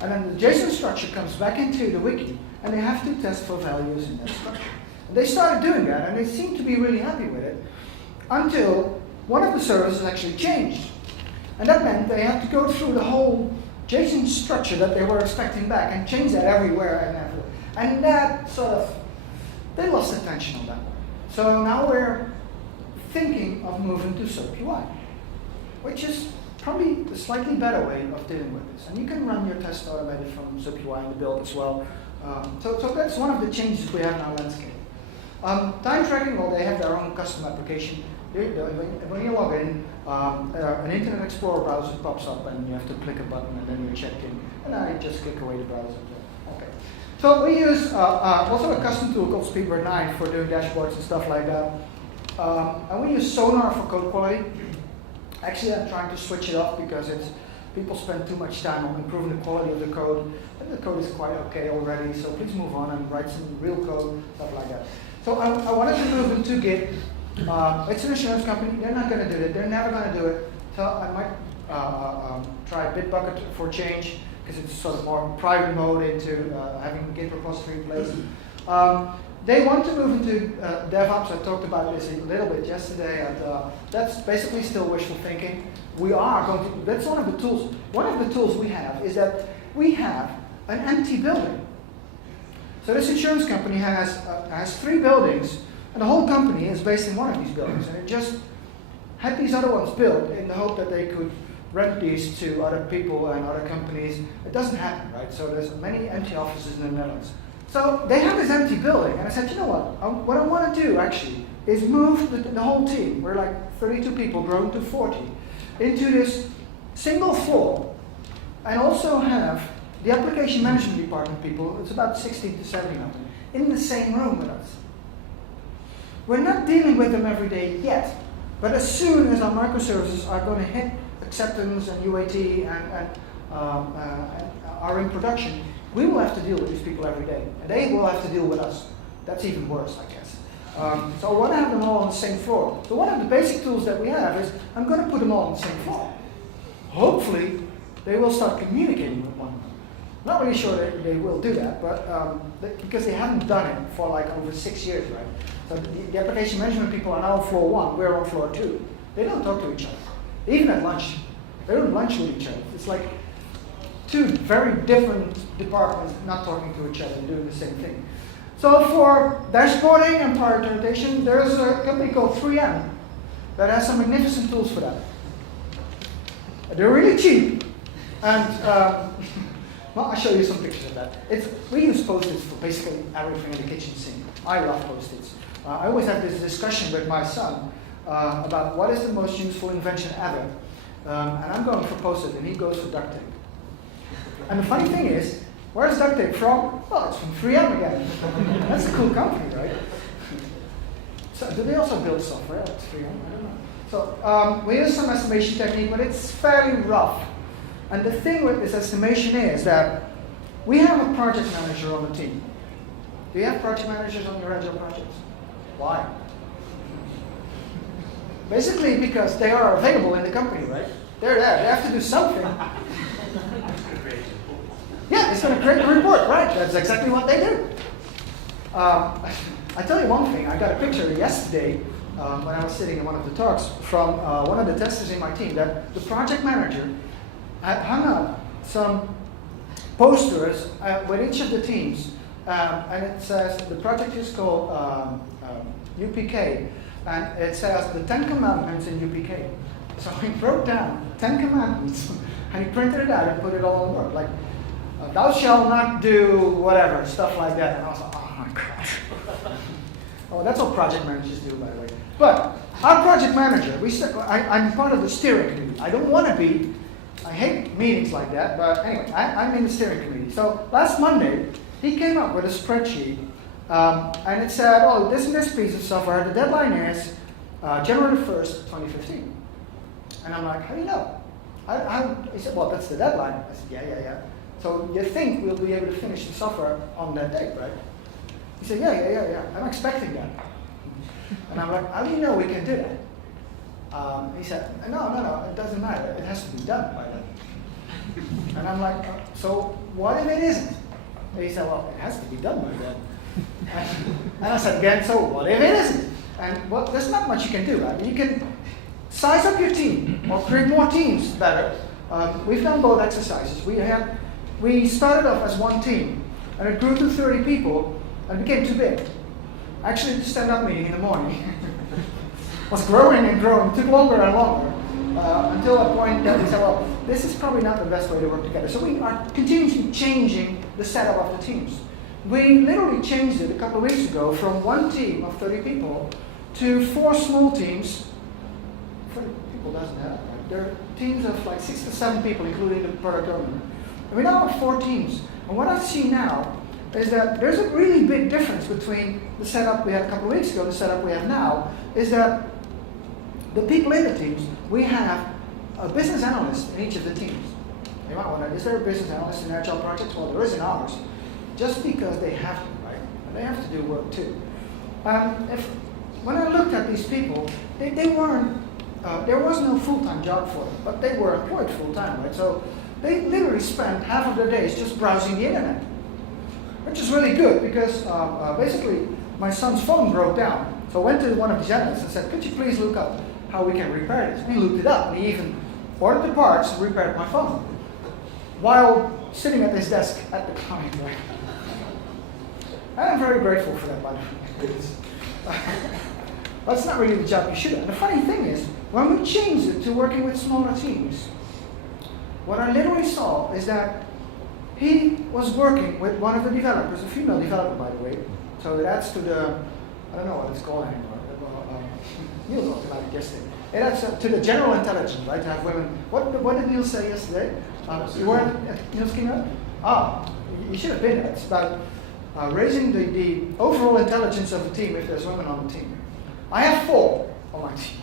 And then the JSON structure comes back into the wiki, and they have to test for values in that structure. And they started doing that, and they seemed to be really happy with it, until one of the services actually changed. And that meant they had to go through the whole JSON structure that they were expecting back and change that everywhere and everywhere. And that sort of, they lost attention on that one. So now we're thinking of moving to SoapUI, which is probably a slightly better way of dealing with this. And you can run your test automated from SoapUI in the build as well. So that's one of the changes we have in our landscape. Time tracking, well, they have their own custom application. When you log in, an Internet Explorer browser pops up and you have to click a button and then you're checked in. And I just click away the browser. Okay. So we use also a custom tool called Speedbird 9 for doing dashboards and stuff like that. And we use Sonar for code quality. Actually, I'm trying to switch it off because people spend too much time on improving the quality of the code. And the code is quite okay already, so please move on and write some real code, stuff like that. So I wanted to move into Git. It's an insurance company. They're not going to do it. They're never going to do it. So I might try Bitbucket for change because it's sort of more private mode into having a Git repository in place. They want to move into DevOps. I talked about this a little bit yesterday, and that's basically still wishful thinking. We are going to, that's one of the tools. One of the tools we have is that we have an empty building. So this insurance company has 3 buildings, and the whole company is based in one of these buildings. And it just had these other ones built in the hope that they could rent these to other people and other companies. It doesn't happen, right? So there's many empty offices in the Netherlands. So they have this empty building, and I said, you know what I want to do actually is move the whole team, we're like 32 people grown to 40, into this single floor, and also have the application management department people, it's about 60 to 70 of them, in the same room with us. We're not dealing with them every day yet, but as soon as our microservices are going to hit acceptance and UAT and are in production, we will have to deal with these people every day, and they will have to deal with us. That's even worse, I guess. So I want to have them all on the same floor. So one of the basic tools that we have is I'm going to put them all on the same floor. Hopefully, they will start communicating with one another. Not really sure that they will do that, but because they haven't done it for like over 6 years, right? So the application management people are now on floor 1, we're on floor 2. They don't talk to each other. Even at lunch, they don't lunch with each other. It's like two very different departments not talking to each other and doing the same thing. So for dashboarding and prioritization, there's a company called 3M that has some magnificent tools for that. They're really cheap, and well, I'll show you some pictures of that. We use Post-its for basically everything in the kitchen sink. I love Post-its. I always have this discussion with my son about what is the most useful invention ever. And I'm going for Post-it, and he goes for duct tape. And the funny thing is, where's duct tape from? Well, it's from 3M again. That's a cool company, right? So do they also build software at 3M? I don't know. So we use some estimation technique, but it's fairly rough. And the thing with this estimation is that we have a project manager on the team. Do you have project managers on your Agile projects? Why? Basically because they are available in the company, right? They're there. They have to do something. Yeah, it's going to create a report, right? That's exactly what they do. I tell you one thing. I got a picture yesterday when I was sitting in one of the talks from one of the testers in my team that the project manager had hung up some posters with each of the teams, and it says the project is called UPK, and it says the 10 commandments in UPK. So he wrote down 10 commandments, and he printed it out and put it all on board, like thou shalt not do whatever, stuff like that. And I was like, oh my god. Oh, that's what project managers do, by the way. But our project manager, I'm part of the steering committee. I don't want to be. I hate meetings like that, but anyway, I'm in the steering committee. So last Monday, he came up with a spreadsheet, and it said, oh, this and this piece of software, the deadline is January 1st, 2015. And I'm like, how do you know? He said, well, that's the deadline. I said, yeah. So you think we'll be able to finish the software on that date, right? He said, yeah. I'm expecting that. And I'm like, how do you know we can do that? He said, no, it doesn't matter. It has to be done by then. And I'm like, so what if it isn't? And he said, well, it has to be done by then. And I said again, so what if it isn't? And well, there's not much you can do, right? You can size up your team or create more teams better. We've done both exercises. We started off as one team, and it grew to 30 people, and became too big. Actually, the stand-up meeting in the morning was growing and growing. It took longer and longer until a point that we said, well, this is probably not the best way to work together. So we are continuously changing the setup of the teams. We literally changed it a couple of weeks ago from one team of 30 people to 4 small teams. 30 people doesn't have, right? They're teams of like 6 to 7 people, including the product owner. And we now have 4 teams. And what I see now is that there's a really big difference between the setup we had a couple of weeks ago and the setup we have now, is that the people in the teams, we have a business analyst in each of the teams. You might wonder, is there a business analyst in Agile projects? Well, there is in ours, just because they have to, right? And they have to do work too. When I looked at these people, they weren't, there was no full-time job for them, but they were employed full-time, right? So they literally spent half of their days just browsing the internet, which is really good because basically my son's phone broke down. So I went to one of these analysts and said, could you please look up how we can repair this? And he looked it up, and he even ordered the parts and repaired my phone while sitting at his desk at the client. Right? I'm very grateful for that, by the way. That's not really the job you should have. The funny thing is, when we changed it to working with smaller teams, what I literally saw is that he was working with one of the developers, a female developer, by the way. So it adds to the, I don't know what it's called anymore. Neil talked about it yesterday. It adds to the general intelligence, right? To have women. What did Neil say yesterday? You weren't at Neil's keynote? You should have been there. It's about raising the overall intelligence of the team if there's women on the team. I have 4 on my team,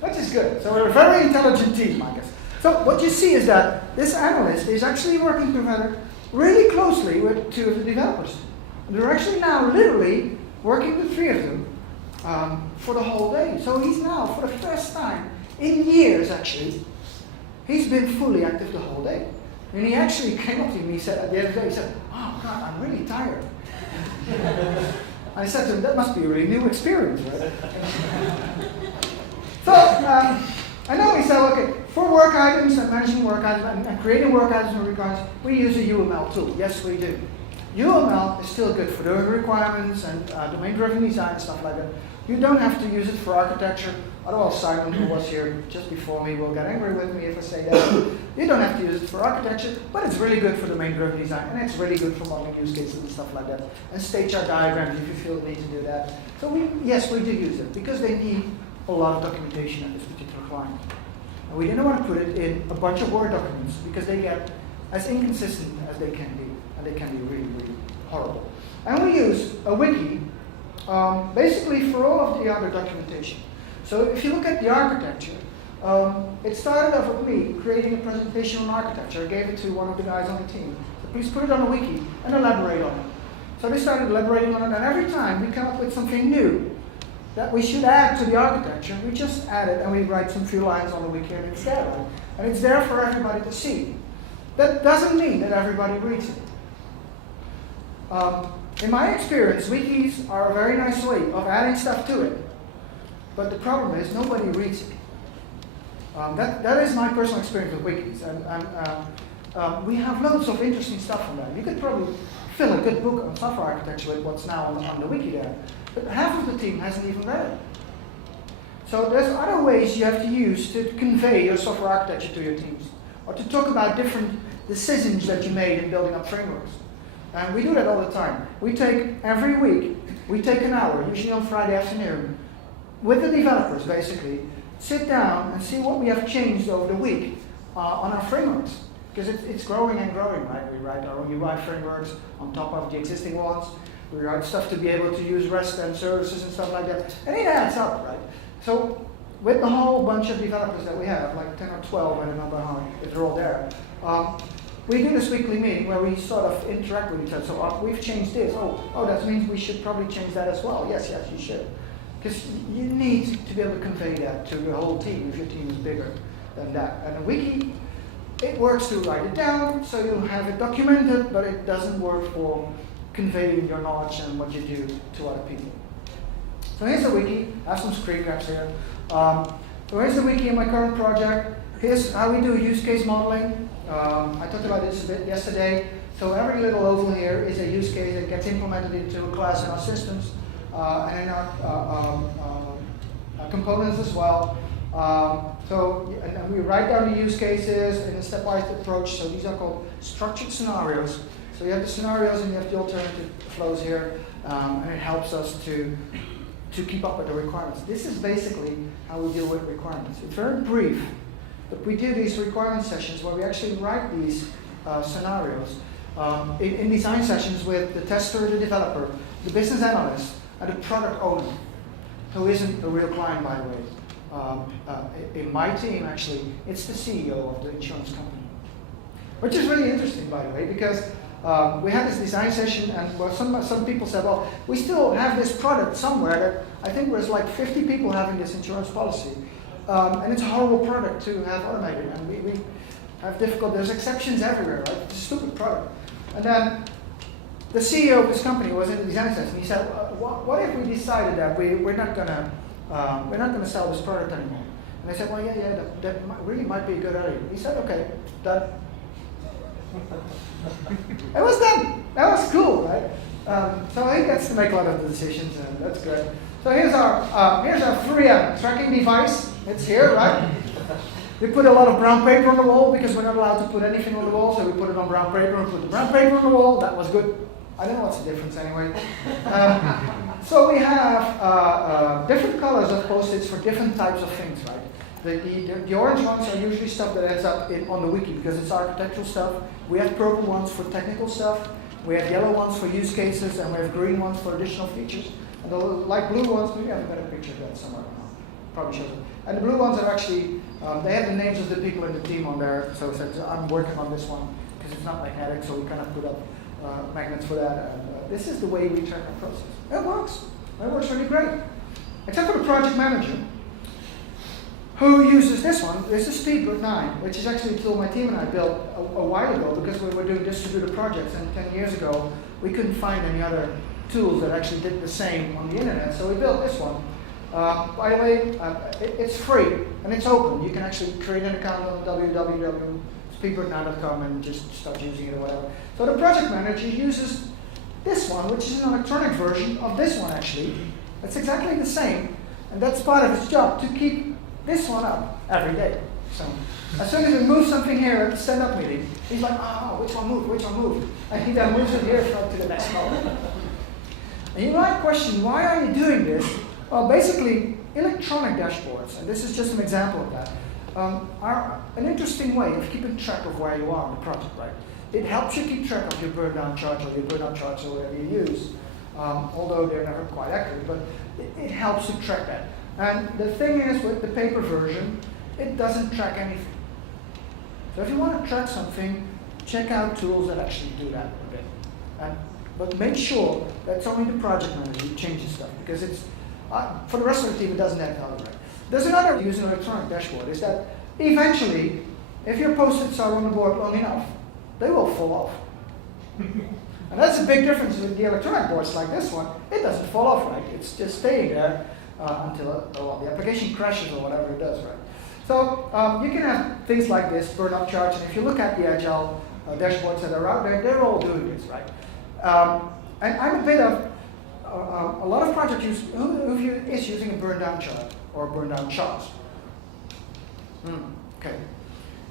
which is good. So we're a very intelligent team, I guess. So what you see is that this analyst is actually working together really closely with 2 of the developers. They're actually now literally working with 3 of them for the whole day. So he's now, for the first time in years actually, he's been fully active the whole day. And he actually came up to me, he said, at the end of the day, he said, "Oh God, I'm really tired." I said to him, "That must be a really new experience, right?" So, I know he said, okay, for work items and managing work items and creating work items and requirements, we use a UML tool. Yes, we do. UML is still good for doing requirements and domain-driven design and stuff like that. You don't have to use it for architecture. Otherwise, Simon, who was here just before me, will get angry with me if I say that. You don't have to use it for architecture, but it's really good for domain-driven design, and it's really good for modeling use cases and stuff like that. And state chart diagrams if you feel the need to do that. So yes, we do use it because they need a lot of documentation at this particular client. And we didn't want to put it in a bunch of Word documents because they get as inconsistent as they can be, and they can be really, really horrible. And we use a wiki basically for all of the other documentation. So if you look at the architecture, it started off with me creating a presentation on architecture. I gave it to one of the guys on the team. So please put it on the wiki and elaborate on it. So they started elaborating on it, and every time we come up with something new that we should add to the architecture, we just add it and we write some few lines on the wiki and it's there. Right? And it's there for everybody to see. That doesn't mean that everybody reads it. In my experience, wikis are a very nice way of adding stuff to it. But the problem is nobody reads it. That is my personal experience with wikis. And we have loads of interesting stuff on that. You could probably fill a good book on software architecture with what's now on the wiki there. But half of the team hasn't even read it. So there's other ways you have to use to convey your software architecture to your teams. Or to talk about different decisions that you made in building up frameworks. And we do that all the time. We take, every week, we take an hour, usually on Friday afternoon, with the developers basically, sit down and see what we have changed over the week on our frameworks. Because it's growing and growing, right? We write our own UI frameworks on top of the existing ones. We write stuff to be able to use REST and services and stuff like that. And it adds up, right? So with the whole bunch of developers that we have, like 10 or 12, I don't know how, if they're all there, we do this weekly meeting where we sort of interact with each other. So we've changed this. Oh, that means we should probably change that as well. Yes, you should. Because you need to be able to convey that to the whole team if your team is bigger than that. And a wiki, it works to write it down, so you have it documented, but it doesn't work for conveying your knowledge and what you do to other people. So here's the wiki. I have some screen caps here. So here's the wiki in my current project. Here's how we do use case modeling. I talked about this a bit yesterday. So every little oval here is a use case that gets implemented into a class in our systems and in our components as well. And we write down the use cases in a stepwise approach. So these are called structured scenarios. So you have the scenarios and you have the alternative flows here, and it helps us to keep up with the requirements. This is basically how we deal with requirements. It's very brief, but we do these requirement sessions where we actually write these scenarios in design sessions with the tester, the developer, the business analyst, and the product owner, who isn't a real client, by the way. In my team, actually, it's the CEO of the insurance company, which is really interesting, by the way, because we had this design session, and some people said, well, we still have this product somewhere that I think there's like 50 people having this insurance policy. And it's a horrible product to have automated, and we have difficult, there's exceptions everywhere, right? It's a stupid product. And then the CEO of this company was in the design session, he said, what if we decided that we're not gonna sell this product anymore? And I said, well, yeah, that really might be a good idea. He said, okay, done. It was done. That was cool, right? So he gets to make a lot of the decisions, and that's good. So here's our 3M tracking device. It's here, right? We put a lot of brown paper on the wall because we're not allowed to put anything on the wall, so we put it on brown paper and put the brown paper on the wall. That was good. I don't know what's the difference anyway. So we have different colors of Post-its for different types of things, right? The orange ones are usually stuff that ends up on the wiki because it's architectural stuff. We have purple ones for technical stuff. We have yellow ones for use cases, and we have green ones for additional features. And the light blue ones, maybe I have a better picture of that somewhere. Probably shows it. And the blue ones are actually, they have the names of the people in the team on there. So it says, I'm working on this one because it's not magnetic, so we kind of put up magnets for that. And this is the way we track our process. It works. It works really great. Except for the project manager, who uses this one. This is Speedbird 9, which is actually a tool my team and I built a while ago because we were doing distributed projects, and 10 years ago we couldn't find any other tools that actually did the same on the internet, so we built this one. By the way, it's free and it's open. You can actually create an account on www.speedbird9.com and just start using it or whatever. So the project manager uses this one, which is an electronic version of this one actually. It's exactly the same, and that's part of his job, to keep this one up every day. So as soon as we move something here at the stand-up meeting, he's like, oh, which one moved? And he then moves it here to the next moment. And you might question, why are you doing this? Well, basically, electronic dashboards, and this is just an example of that, are an interesting way of keeping track of where you are on the project, right? It helps you keep track of your burn down charts or your burn out charts or whatever you use, although they're never quite accurate, but it helps to track that. And the thing is, with the paper version, it doesn't track anything. So if you want to track something, check out tools that actually do that a bit. But make sure that it's only the project manager who changes stuff, because it's for the rest of the team, it doesn't add value, right? There's another use in an electronic dashboard, is that eventually, if your post-its are on the board long enough, they will fall off. And that's a big difference with the electronic boards like this one. It doesn't fall off, right? It's just staying there until the application crashes or whatever it does, right? So you can have things like this, burn-up charts, and if you look at the Agile dashboards that are out there, they're all doing this, right? And I'm a bit of, a lot of project use, who is using a burn-down chart or burn-down charts? Okay.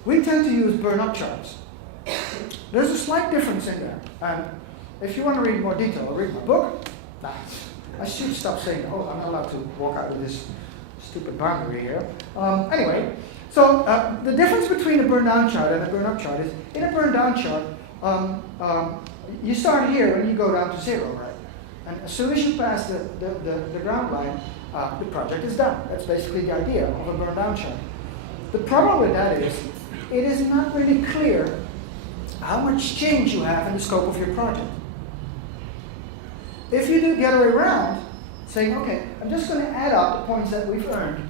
We tend to use burn-up charts. There's a slight difference in there. And if you want to read more detail, read my book. Nah, I should stop saying, oh, I'm not allowed to walk out of this stupid boundary here. Anyway, so the difference between a burn-down chart and a burn-up chart is, in a burn-down chart, you start here and you go down to 0, right? And as soon as you pass the ground line, the project is done. That's basically the idea of a burn-down chart. The problem with that is, it is not really clear how much change you have in the scope of your project. If you do the other way around, saying, okay, I'm just going to add up the points that we've earned,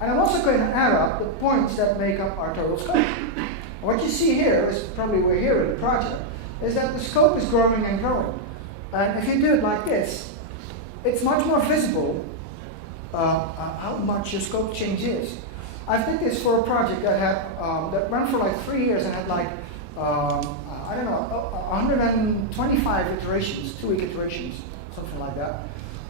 and I'm also going to add up the points that make up our total scope. And what you see here is, probably we're here in the project, is that the scope is growing and growing. And if you do it like this, it's much more visible how much your scope change is. I did this for a project that had that ran for like 3 years and had like, I don't know, 125 iterations, 2-week iterations, something like that.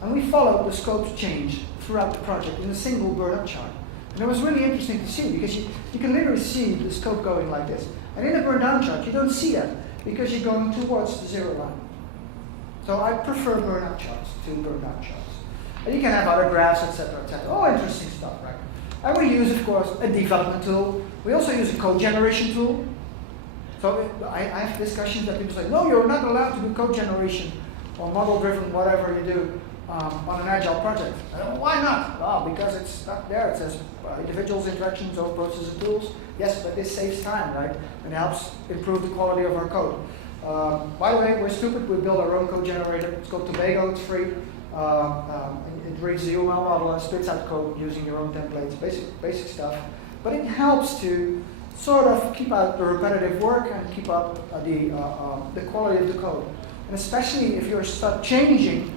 And we followed the scopes change throughout the project in a single burn-up chart. And it was really interesting to see, because you can literally see the scope going like this. And in a burn-down chart, you don't see that, because you're going towards the 0 line. So I prefer burn-up charts to burn-down charts. And you can have other graphs, etc., etc. All interesting stuff, right? And we use, of course, a development tool. We also use a code generation tool. So I have discussions that people say, no, you're not allowed to do code generation or model-driven, whatever you do on an Agile project. Why not? Well, because it's not there. It says individuals, interactions, or processes and tools. Yes, but this saves time, right? And helps improve the quality of our code. By the way, we're stupid. We build our own code generator. It's called Tobago. It's free. It reads the UML model and spits out code using your own templates, basic stuff. But it helps to sort of keep out the repetitive work and keep up the quality of the code. And especially if you start changing,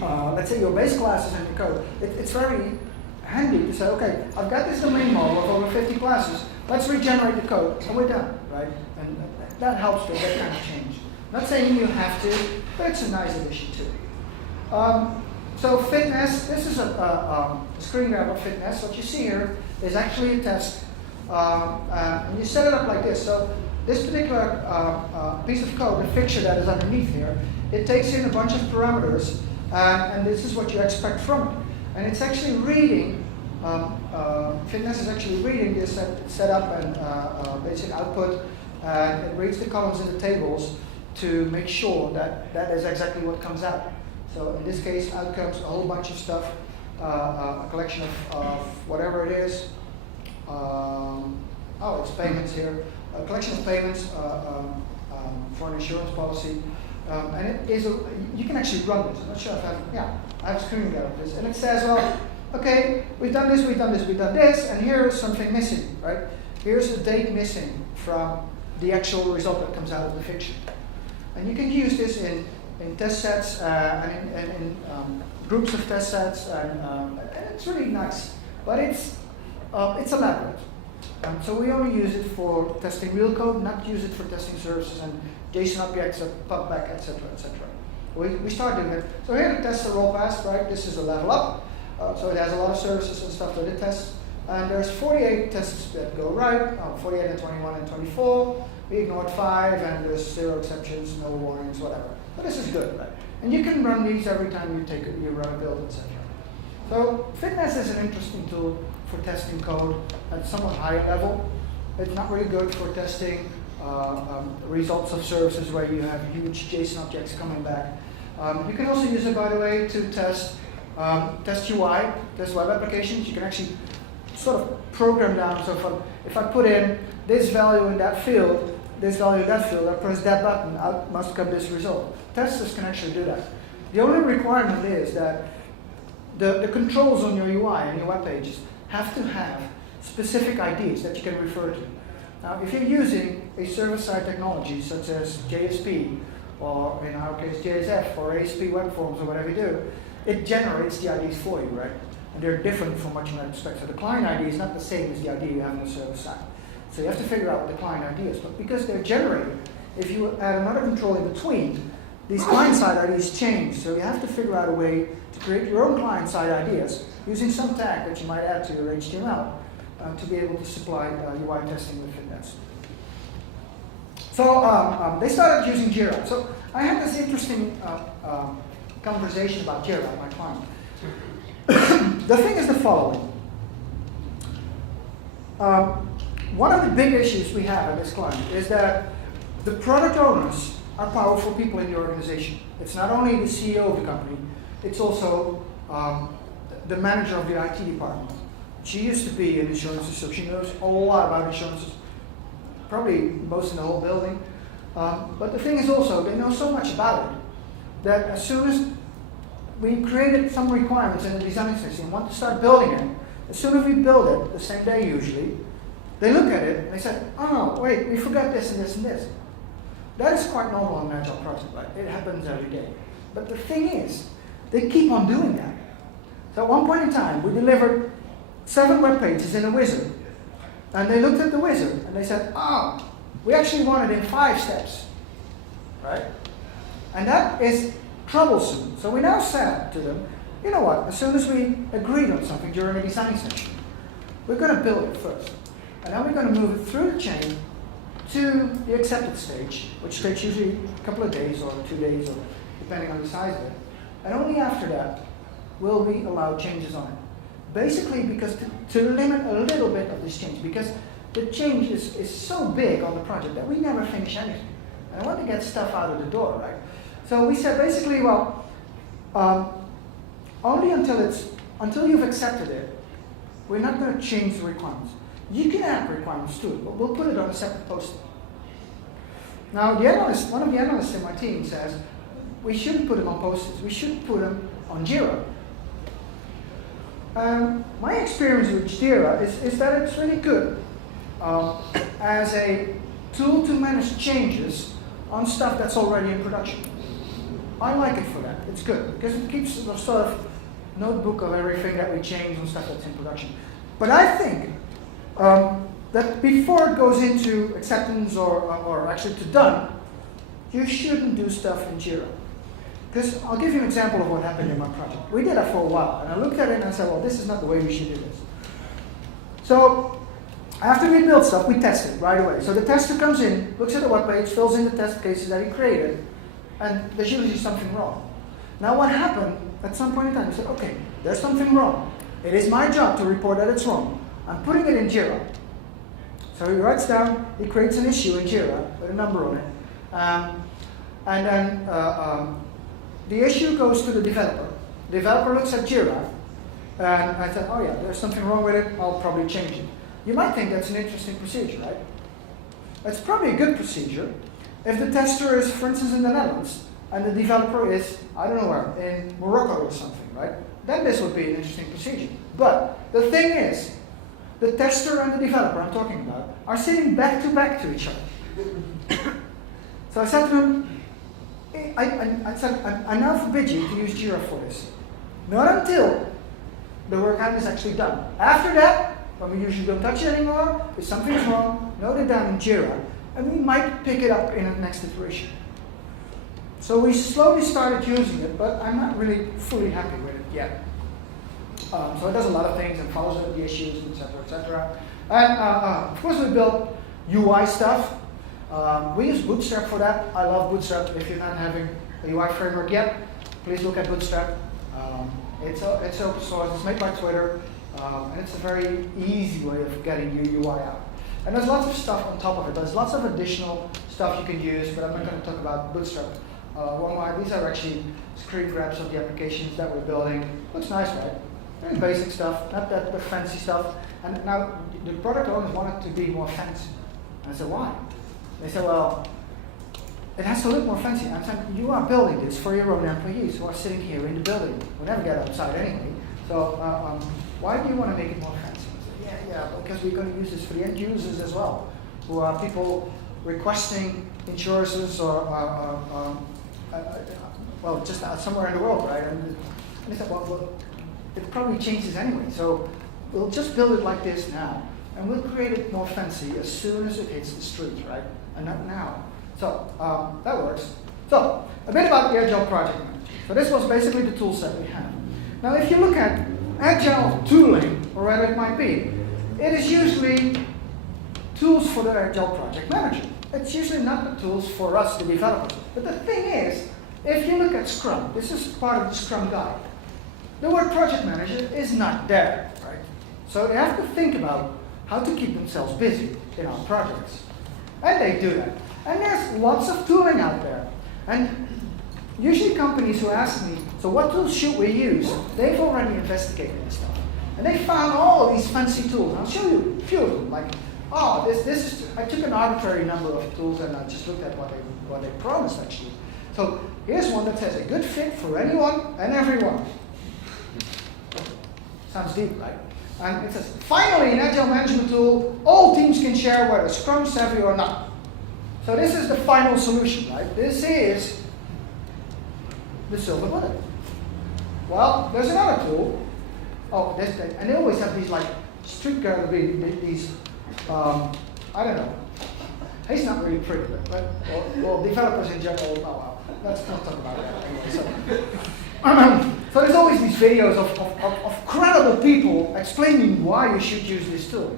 let's say, your base classes in your code, it's very handy to say, okay, I've got this domain model of over 50 classes. Let's regenerate the code, and we're done, right? And that helps with that kind of change. Not saying you have to, but it's a nice addition too. So fitness, this is a screen grab of fitness. What you see here is actually a test. And you set it up like this. So this particular piece of code, the fixture that is underneath here, it takes in a bunch of parameters, and this is what you expect from it. And it's actually reading Fitness is actually reading this setup and basic output, and it reads the columns in the tables to make sure that that is exactly what comes out. So in this case, out comes a whole bunch of stuff, a collection of whatever it is. It's payments here. A collection of payments for an insurance policy. And it is you can actually run this. I'm not sure if I have a screen grab of this. And it says, well, okay, we've done this, we've done this, we've done this, and here's something missing, right? Here's a date missing from the actual result that comes out of the fiction. And you can use this in test sets and in groups of test sets, and it's really nice. But it's elaborate. So we only use it for testing real code, not use it for testing services and JSON objects, pubback, etc., etc. We start doing it. So here the tests are all passed, right? This is a level up. So it has a lot of services and stuff that it tests. And there's 48 tests that go right, 48 and 21 and 24. We ignored 5, and there's 0 exceptions, no warnings, whatever. But this is good, right? And you can run these every time you run a build, etc. So Fitness is an interesting tool for testing code at somewhat higher level. It's not really good for testing results of services where you have huge JSON objects coming back. You can also use it, by the way, to test UI, test web applications. You can actually sort of program down. So if I put in this value in that field, this value in that field, I press that button, out must come this result. Testers can actually do that. The only requirement is that the controls on your UI and your web pages have to have specific IDs that you can refer to. Now, if you're using a server-side technology such as JSP, or in our case JSF, or ASP web forms, or whatever you do, it generates the IDs for you, right? And they're different from what you might expect. So the client ID is not the same as the ID you have on the server side. So you have to figure out what the client ID is. But because they're generated, if you add another control in between, these client-side IDs change. So you have to figure out a way to create your own client-side IDs using some tag that you might add to your HTML to be able to supply UI testing with Fitness. So they started using Jira. So I had this interesting conversation about Jira with my client. The thing is the following. One of the big issues we have at this client is that the product owners are powerful people in the organization. It's not only the CEO of the company, it's also the manager of the IT department. She used to be in insurances, so she knows a lot about insurances, probably most in the whole building. But the thing is also, they know so much about it that as soon as we created some requirements in the design session and want to start building it, as soon as we build it, the same day usually, they look at it and they say, oh no, wait, we forgot this and this and this. That is quite normal on an Agile project, right? It happens every day. But the thing is, they keep on doing that. So at one point in time, we delivered 7 web pages in a wizard. And they looked at the wizard and they said, oh, we actually want it in 5 steps, right? And that is troublesome. So we now said to them, you know what, as soon as we agreed on something during a design session, we're going to build it first. And then we're going to move it through the chain to the accepted stage, which takes usually a couple of days or 2 days, or depending on the size of it. And only after that will we allow changes on it. Basically, because to limit a little bit of this change, because the change is so big on the project that we never finish anything. And I want to get stuff out of the door, right? So we said basically, well, only until you've accepted it, we're not going to change the requirements. You can add requirements to it, but we'll put it on a separate post. Now, one of the analysts in my team says, we shouldn't put them on post-its, we should put them on Jira. My experience with Jira is that it's really good as a tool to manage changes on stuff that's already in production. I like it for that. It's good because it keeps a sort of notebook of everything that we change on stuff that's in production. But I think that before it goes into acceptance or actually to done, you shouldn't do stuff in Jira. Because I'll give you an example of what happened in my project. We did that for a while, and I looked at it and I said, well, this is not the way we should do this. So after we build stuff, we test it right away. So the tester comes in, looks at the web page, fills in the test cases that he created, and there's usually something wrong. Now what happened, at some point in time, he said, okay, there's something wrong. It is my job to report that it's wrong. I'm putting it in Jira. So he writes down, he creates an issue in Jira with a number on it. And then the issue goes to the developer. The developer looks at Jira, and I said, oh yeah, there's something wrong with it, I'll probably change it. You might think that's an interesting procedure, right? It's probably a good procedure if the tester is, for instance, in the Netherlands, and the developer is, I don't know where, in Morocco or something, right? Then this would be an interesting procedure. But the thing is, the tester and the developer I'm talking about are sitting back to back to each other. So I said to him, I said, I now forbid you to use Jira for this. Not until the work item is actually done. After that, when we usually don't touch it anymore, if something's wrong, note it down in Jira, and we might pick it up in the next iteration. So we slowly started using it, but I'm not really fully happy with it yet. So it does a lot of things and follows up the issues, etc., etc. And of course, we built UI stuff. We use Bootstrap for that. I love Bootstrap. If you're not having a UI framework yet, please look at Bootstrap. It's open source. It's made by Twitter, and it's a very easy way of getting your UI out. And there's lots of stuff on top of it. There's lots of additional stuff you can use, but I'm not going to talk about Bootstrap. These are actually screen grabs of the applications that we're building. Looks nice, right? Very basic stuff, not that the fancy stuff. And now the product owners want it to be more fancy. And I said, why? They said, well, it has to look more fancy. I said, you are building this for your own employees who are sitting here in the building. We'll never get outside anyway. So why do you want to make it more fancy? I said, yeah, because we're going to use this for the end users as well, who are people requesting insurances or well, just somewhere in the world, right? And they said, well, it probably changes anyway, so we'll just build it like this now, and we'll create it more fancy as soon as it hits the street, right? And not now. So that works. So a bit about the Agile project manager. So this was basically the tool set we have. Now, if you look at Agile tooling, or whatever it might be, it is usually tools for the Agile project manager. It's usually not the tools for us, the developers. But the thing is, if you look at Scrum, this is part of the Scrum guide. The word project manager is not there, right? So they have to think about how to keep themselves busy in our projects. And they do that. And there's lots of tooling out there. And usually companies who ask me, so what tools should we use? They've already investigated this stuff. And they found all these fancy tools. I'll show you a few of them. Like, oh, this is, I took an arbitrary number of tools and I just looked at what they promised actually. So here's one that says a good fit for anyone and everyone. Sounds deep, right? And it says, finally, an Agile management tool all teams can share whether Scrum savvy or not. So this is the final solution, right? This is the silver bullet. Well, there's another tool. Oh, and they always have these like street these, I don't know. He's not really pretty, but well, developers in general, oh well. Let's not talk about that anyway. So there's always these videos of credible people explaining why you should use this tool.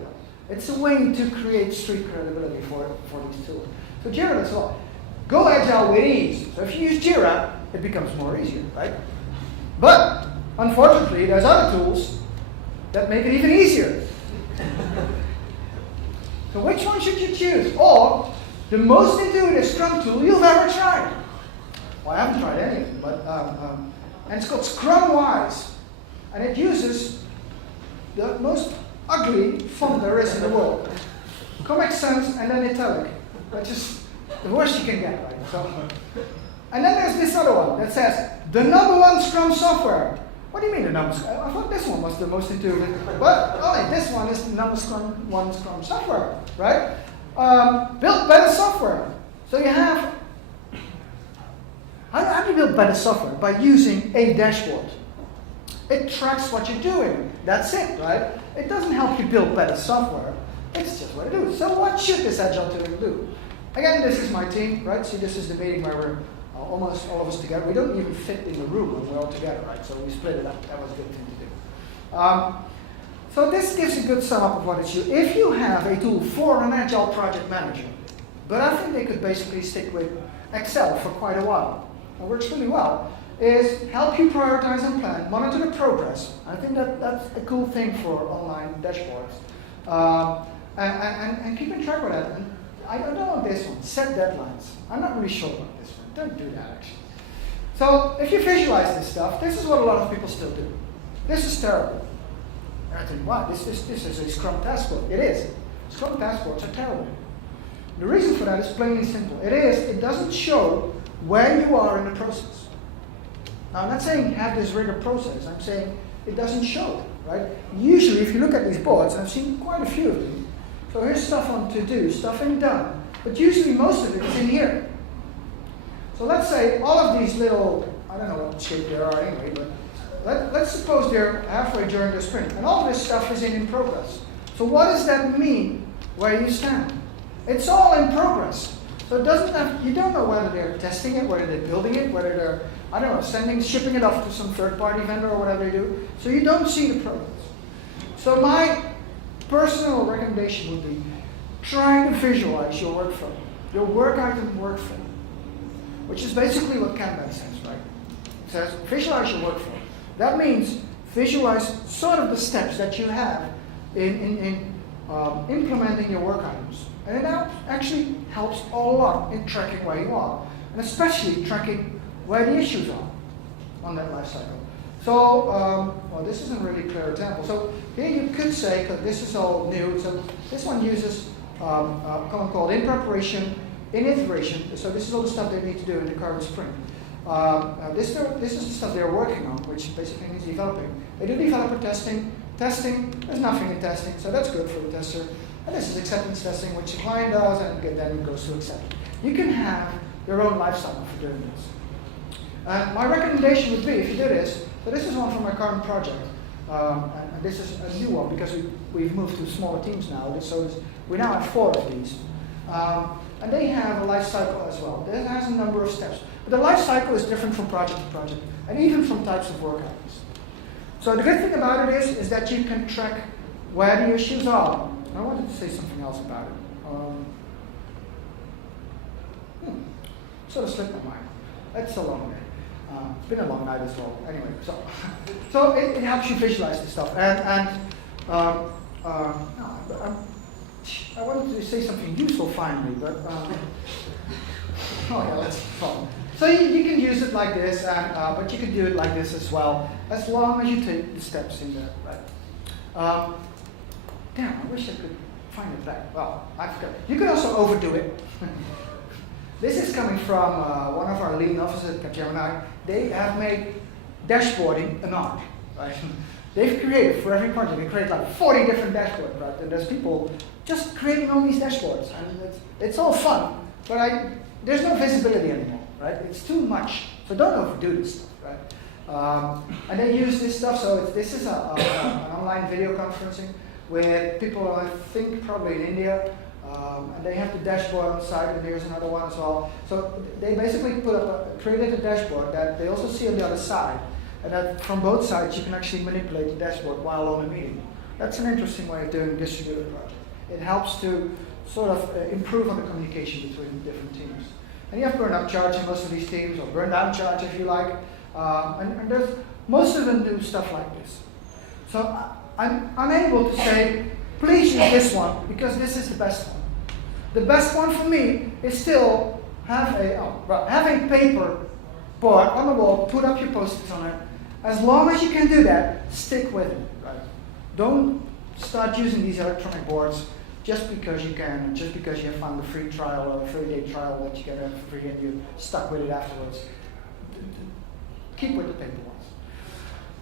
It's a way to create street credibility for these tools. So Jira does a lot. Go Agile with ease. So if you use Jira, it becomes more easier, right? But unfortunately, there's other tools that make it even easier. So which one should you choose? Or the most intuitive Scrum tool you've ever tried? Well, I haven't tried any of them, but and it's called Scrum Wise, and it uses the most ugly font there is in the world. Comic Sans and then italic, which is the worst you can get, right? So, and then there's this other one that says the #1 Scrum software. What do you mean the number? I thought this one was the most intuitive, but only this one is the #1 Scrum software, right? Build better software. So you have. How do you build better software? By using a dashboard. It tracks what you're doing. That's it, right? It doesn't help you build better software. It's just what it does. So what should this Agile tooling do? Again, this is my team, right? See, this is the meeting where we're almost all of us together. We don't even fit in the room when we're all together, right? So we split it up. That was a good thing to do. So this gives a good sum up of what it's you. If you have a tool for an Agile project manager, but I think they could basically stick with Excel for quite a while. It works really well. is help you prioritize and plan, monitor the progress. I think that's a cool thing for online dashboards. And keeping track of that. And I don't know this one, set deadlines. I'm not really sure about this one. Don't do that, actually. So if you visualize this stuff, this is what a lot of people still do. This is terrible. And I think, wow, this is a Scrum task board. It is. Scrum task boards are terrible. The reason for that is plainly simple. It doesn't show where you are in the process. Now, I'm not saying have this rigor process. I'm saying it doesn't show it, right? Usually, if you look at these boards, I've seen quite a few of them. So here's stuff on to do, stuff in done. But usually, most of it is in here. So let's say all of these little, I don't know what shape they are anyway, but let's suppose they're halfway during the sprint. And all of this stuff is in progress. So what does that mean where you stand? It's all in progress. So it doesn't have, you don't know whether they're testing it, whether they're building it, whether they're, I don't know, shipping it off to some third-party vendor or whatever they do. So you don't see the progress. So my personal recommendation would be try to visualize your workflow, your work item workflow, which is basically what Kanban says, right? It says visualize your workflow. That means visualize sort of the steps that you have in implementing your work items. And it actually helps a lot in tracking where you are, and especially tracking where the issues are on that life cycle. So, well, this isn't really a clear example. So here you could say, because this is all new, so this one uses a command called in preparation, in iteration. So this is all the stuff they need to do in the current sprint. This is the stuff they're working on, which basically means developing. They do developer testing. Testing, there's nothing in testing, so that's good for the tester. And this is acceptance testing, which the client does, and then it goes to accept. You can have your own life cycle for doing this. My recommendation would be, if you do this, so this is one from my current project, and this is a new one because we've moved to smaller teams now, so we now have 4 of these. And they have a life cycle as well. It has a number of steps. But the life cycle is different from project to project, and even from types of work items. So the good thing about it is that you can track where the issues are. I wanted to say something else about it. Sort of slipped my mind. It's a long day. It's been a long night as well. Anyway, so it helps you visualize this stuff. I wanted to say something useful finally, but oh yeah, that's fun. So you can use it like this, but you can do it like this as well, as long as you take the steps in there. Right? Damn, I wish I could find it back. Well, I forgot. You can also overdo it. This is coming from one of our lean officers at Capgemini. They have made dashboarding an art. Right? They've created, for every project, they create like 40 different dashboards. Right? And there's people just creating all these dashboards. And it's all fun, but there's no visibility anymore. Right? It's too much. So don't overdo this stuff. Right? And they use this stuff. So this is an online video conferencing with people, I think, probably in India. And they have the dashboard on the side, and there's another one as well. So they basically created a dashboard that they also see on the other side, and that from both sides you can actually manipulate the dashboard while on a meeting. That's an interesting way of doing distributed project. It helps to sort of improve on the communication between different teams. And you have burn-up charge in most of these teams, or burn-down charge if you like. And there's most of them do stuff like this. So I'm unable to say, please use this one, because this is the best one. The best one for me is still have a paper board on the wall, put up your post-its on it. As long as you can do that, stick with it. Right? Don't start using these electronic boards just because you can, just because you have found a free trial or a 30-day trial that you get for free and you're stuck with it afterwards. Keep with the paper ones.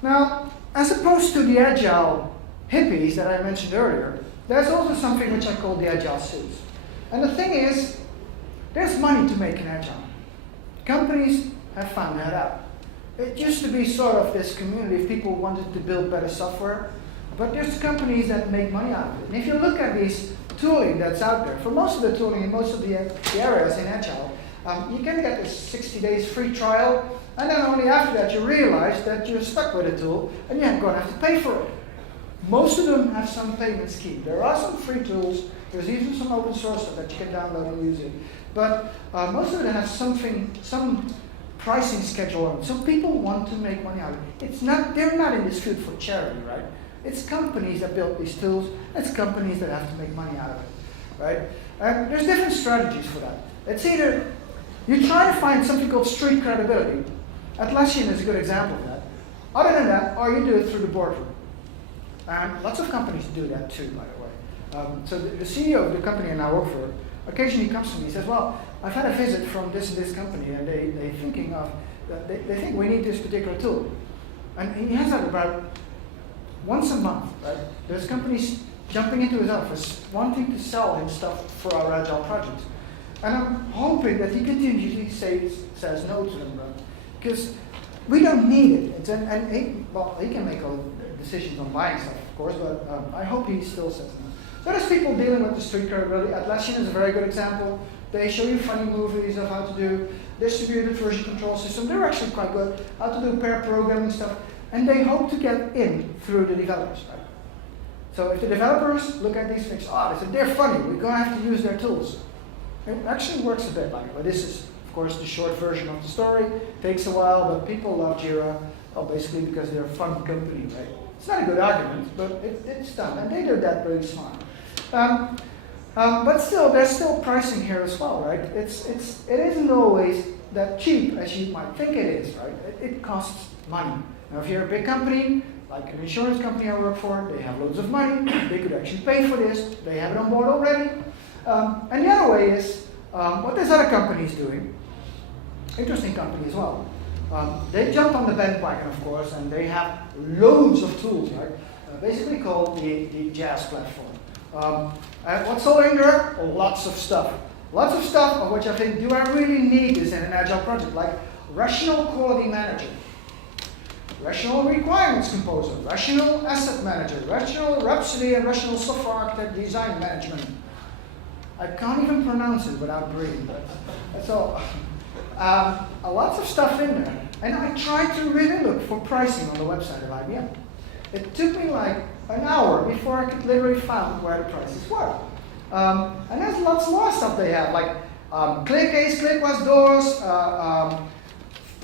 Now, as opposed to the Agile hippies that I mentioned earlier, there's also something which I call the Agile suits. And the thing is, there's money to make in Agile. Companies have found that out. It used to be sort of this community of people who wanted to build better software, but there's companies that make money out of it. And if you look at this tooling that's out there, for most of the tooling in most of the areas in Agile, you can get this 60 days free trial, and then only after that you realize that you're stuck with a tool and you're going to have to pay for it. Most of them have some payment scheme. There are some free tools. There's even some open source stuff that you can download and use it. But most of them have some pricing schedule. So people want to make money out of it. It's not, they're not in this field for charity, right? It's companies that build these tools. It's companies that have to make money out of it, right? And there's different strategies for that. It's either you try to find something called street credibility. Atlassian is a good example of that. Other than that, or you do it through the boardroom. And lots of companies do that too, by the way. So the CEO of the company I now work for occasionally comes to me and says, well, I've had a visit from this and this company, and they're thinking of, they think we need this particular tool. And he has that about once a month, right? There's companies jumping into his office, wanting to sell him stuff for our Agile projects. And I'm hoping that he continually says no to them, right? Because we don't need it. He can make all decisions on buying stuff, of course, but I hope he still says no. So there's people dealing with the street credibility. Atlassian is a very good example. They show you funny movies of how to do distributed version control system. They're actually quite good. How to do pair programming stuff. And they hope to get in through the developers, right? So if the developers look at these things, they say, they're funny, we're going to have to use their tools. It actually works a bit like it, but this is, of course, the short version of the story. It takes a while, but people love Jira, basically because they're a fun company, right? It's not a good argument, but it's done, and they do that really smart. But still, there's still pricing here as well, right? It isn't always that cheap as you might think it is, right? It costs money. Now, if you're a big company, like an insurance company I work for, they have loads of money, they could actually pay for this, they have it on board already. And the other way is, what this other company is doing, interesting company as well. They jumped on the bandwagon, of course, and they have loads of tools, right? Basically called the Jazz platform. And what's all in there? Lots of stuff. Lots of stuff of which I think, do I really need this in an Agile project? Like Rational Quality Manager, Rational Requirements Composer, Rational Asset Manager, Rational Rhapsody, and Rational Software Architect Design Management. I can't even pronounce it without breathing, but that's all. Lots of stuff in there. And I tried to really look for pricing on the website of IBM. It took me like an hour before I could literally find where the prices were. And there's lots more stuff they have, like ClickAce, ClickWest doors,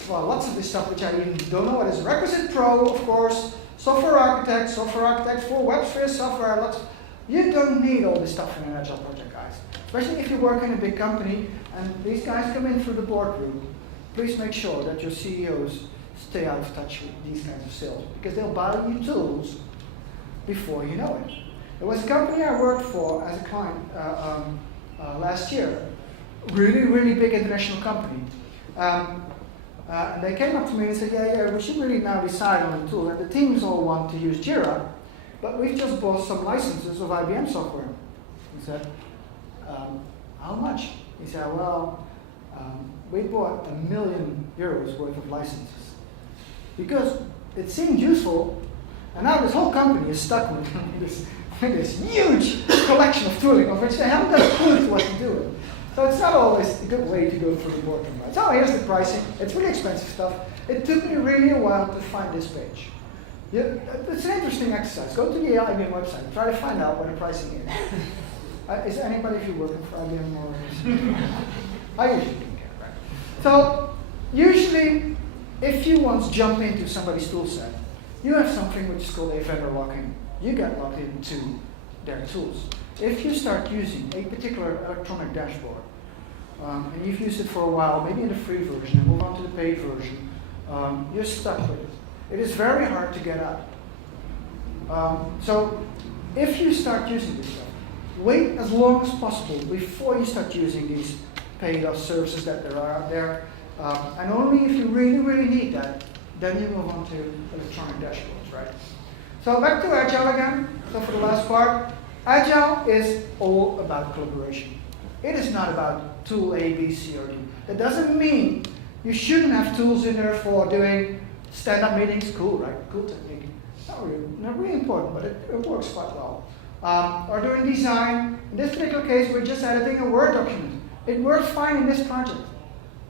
lots of this stuff which I even don't know what is. Requisite Pro, of course, Software Architect for WebSphere software. You don't need all this stuff in an Agile project, guys. Especially if you work in a big company and these guys come in through the boardroom. Please make sure that your CEOs stay out of touch with these kinds of sales, because they'll buy you tools before you know it. There was a company I worked for as a client last year, really, really big international company. And they came up to me and said, yeah, we should really now decide on the tool. And the teams all want to use Jira, but we've just bought some licenses of IBM software. He said, how much? He said, well, we bought €1 million worth of licenses because it seemed useful, and now this whole company is stuck with this huge collection of tooling of which they haven't got a clue what to do with. So it's not always a good way to go through the boardroom. Right? So here's the pricing. It's really expensive stuff. It took me really a while to find this page. It's an interesting exercise. Go to the IBM website. Try to find out what the pricing is. Is anybody of you working for IBM or? I usually don't care, right? So usually, if you once jump into somebody's tool set, you have something which is called a vendor lock-in. You get locked into their tools. If you start using a particular electronic dashboard, and you've used it for a while, maybe in the free version, and move on to the paid version, you're stuck with it. It is very hard to get out. So if you start using this stuff, wait as long as possible before you start using these paid services that there are out there. And only if you really, really need that, then you move on to electronic dashboards, right? So back to Agile again. So for the last part, Agile is all about collaboration. It is not about tool A, B, C, or D. That doesn't mean you shouldn't have tools in there for doing stand-up meetings. Cool, right? Cool technique. Not really important, but it works quite well. Or doing design. In this particular case, we're just editing a Word document. It works fine in this project.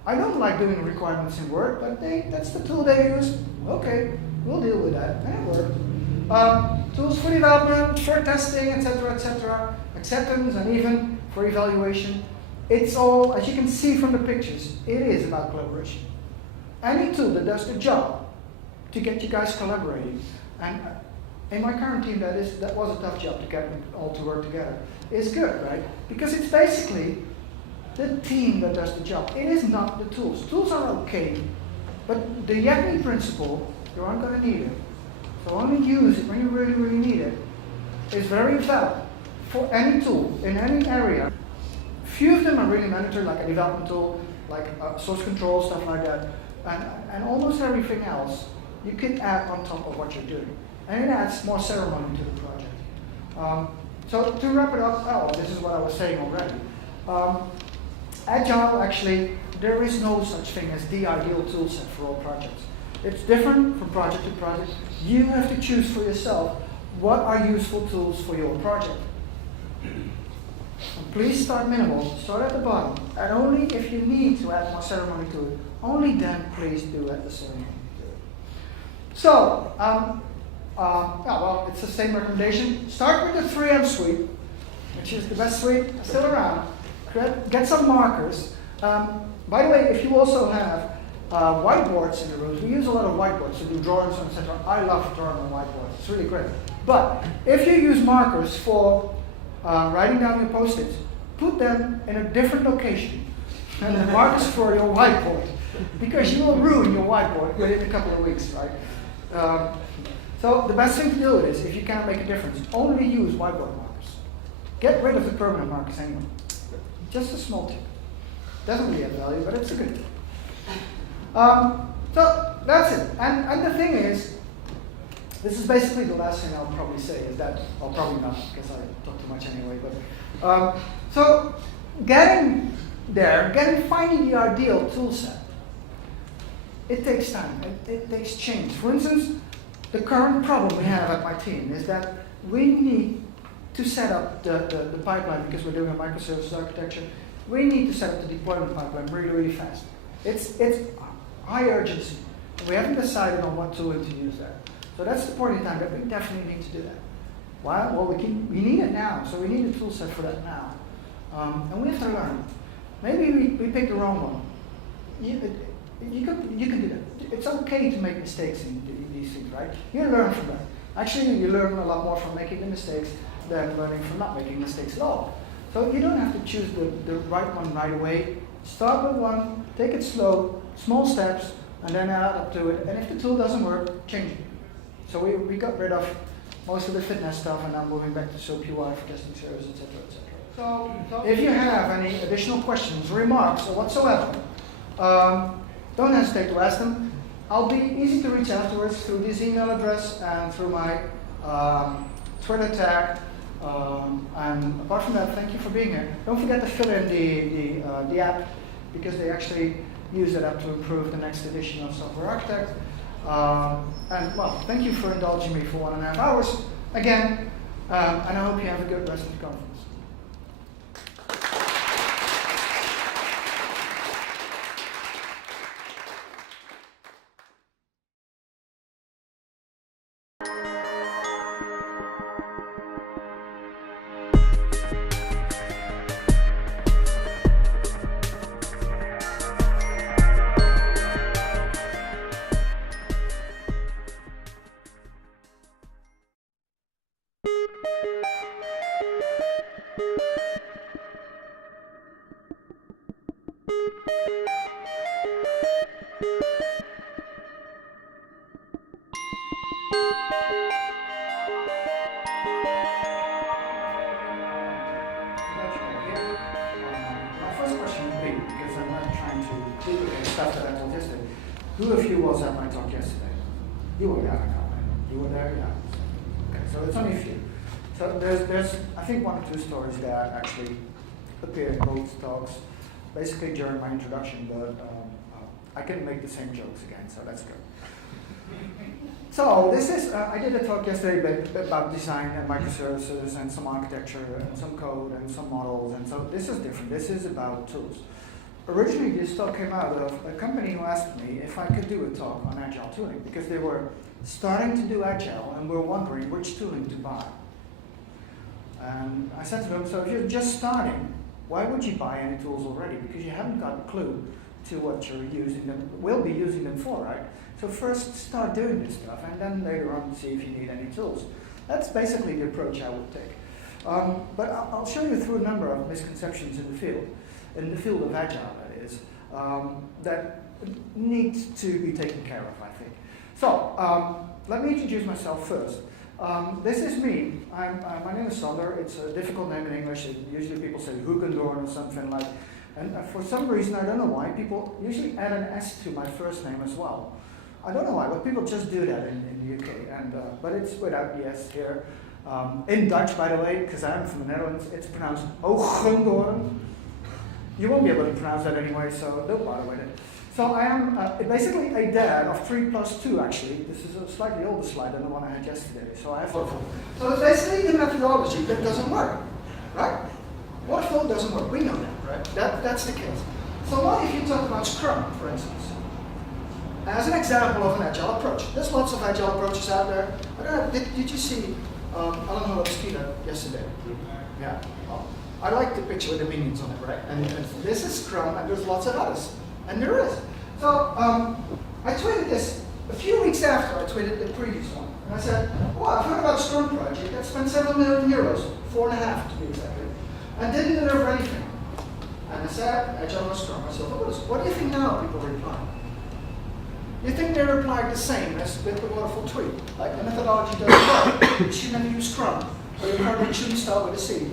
I don't like doing requirements in Word, but that's the tool they use. Okay, we'll deal with that, and it worked. Tools for development, for testing, etc., acceptance, and even for evaluation. It's all, as you can see from the pictures, it is about collaboration. any tool that does the job to get you guys collaborating, and in my current team that was a tough job to get them all to work together, is good, right? Because it's basically the team that does the job. It is not the tools. Tools are okay, but the Yagni principle, you aren't going to need it. So only use it when you really, really need it. It's very valid for any tool in any area. Few of them are really mandatory, like a development tool, like source control, stuff like that. And almost everything else you can add on top of what you're doing. And it adds more ceremony to the project. So to wrap it up, this is what I was saying already. Agile, actually, there is no such thing as the ideal tool set for all projects. It's different from project to project. You have to choose for yourself what are useful tools for your project. And please start minimal, start at the bottom, and only if you need to add more ceremony to it, only then please do add the ceremony to it. So, well, it's the same recommendation. Start with the 3M suite, which is the best suite still around. Get some markers. By the way, if you also have whiteboards in the rooms, we use a lot of whiteboards to do drawings, etc. I love drawing on whiteboards. It's really great. But if you use markers for writing down your post-its, put them in a different location than the markers for your whiteboard, because you will ruin your whiteboard within a couple of weeks, right? So the best thing to do is, if you can't make a difference, only use whiteboard markers. Get rid of the permanent markers anyway. Just a small tip. Doesn't really add value, but it's a good tip. So that's it. And the thing is, this is basically the last thing I'll probably say, is that, well, probably not, because I talk too much anyway, but, so getting there, finding the ideal tool set, it takes time, it takes change. For instance, the current problem we have at my team is that we need to set up the pipeline, because we're doing a microservices architecture. We need to set up the deployment pipeline really, really fast. It's high urgency. We haven't decided on what tool to use there. So that's the point in time that we definitely need to do that. Why? Well, we need it now, so we need a tool set for that now. And we have to learn. Maybe we picked the wrong one. You can do that. It's okay to make mistakes in these things, right? You learn from that. Actually, you learn a lot more from making the mistakes than learning from not making mistakes at all. So you don't have to choose the right one right away. Start with one, take it slow, small steps, and then add up to it. And if the tool doesn't work, change it. So we got rid of most of the fitness stuff, and I'm moving back to SOAP UI for testing service, etc., etc. So if you have any additional questions, remarks, or whatsoever, don't hesitate to ask them. I'll be easy to reach afterwards through this email address and through my Twitter tag. And apart from that, thank you for being here. Don't forget to fill in the app, because they actually use that app to improve the next edition of Software Architect. And well, thank you for indulging me for 1.5 hours again, and I hope you have a good rest of the conference. Who of you was at my talk yesterday? You were there, I can't remember. You were there, yeah. Okay, so it's only a few. So there's I think 1 or 2 stories that actually appear in both talks, basically during my introduction, but I couldn't make the same jokes again, so that's good. So this is, I did a talk yesterday about design and microservices and some architecture and some code and some models, and so this is different. This is about tools. Originally, this talk came out of a company who asked me if I could do a talk on Agile tooling, because they were starting to do Agile and were wondering which tooling to buy. And I said to them, so if you're just starting, why would you buy any tools already? Because you haven't got a clue to what you're using them, will be using them for, right? So first start doing this stuff, and then later on see if you need any tools. That's basically the approach I would take. But I'll show you through a number of misconceptions in the field of Agile, that is, that need to be taken care of, I think. So let me introduce myself first. This is me. My name is Sander. It's a difficult name in English. Usually people say Hoogendoorn or something like. And for some reason, I don't know why, people usually add an S to my first name as well. I don't know why, but people just do that in the UK. And but it's without the S here. In Dutch, by the way, because I'm from the Netherlands, it's pronounced Hoogendoorn. You won't be able to pronounce that anyway, so don't bother with it. So I am basically a dad of 3 plus 2, actually. This is a slightly older slide than the one I had yesterday, so I have waterfall. So it's basically the methodology that doesn't work, right? Waterfall doesn't work, we know that, right? That's the case. So what if you talk about Scrum, for instance? As an example of an Agile approach. There's lots of Agile approaches out there. I don't know, did you see Alan Holland's keynote yesterday? Yeah. Well, I like the picture with the minions on it, right? And this is Scrum, and there's lots of others. And there is. So I tweeted this a few weeks after I tweeted the previous one. And I said, well, I've heard about a Scrum project that spent several million euros, 4.5 to be exactly, and didn't deliver anything. And I said, Agile or Scrum. I said, what do you think now people reply? You think they replied the same as with the waterfall tree? Like the methodology doesn't work. You shouldn't use Scrum. Or your project shouldn't start with a C.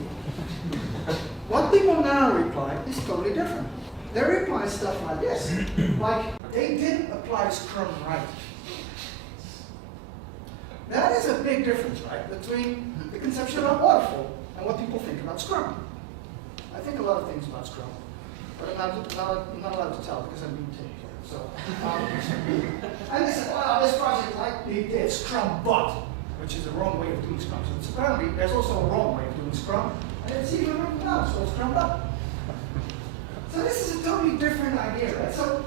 What people now reply is totally different. They reply stuff like this, like they didn't apply Scrum right. That is a big difference, right, between the conception about waterfall and what people think about Scrum. I think a lot of things about Scrum, but I'm not allowed to tell because I'm being taped here. So, and they said, well, this project like they did Scrum but, which is the wrong way of doing Scrum. So it's apparently there's also a wrong way of doing Scrum, and it's even written down, so it's Scrum but. So this is a totally different idea, right? So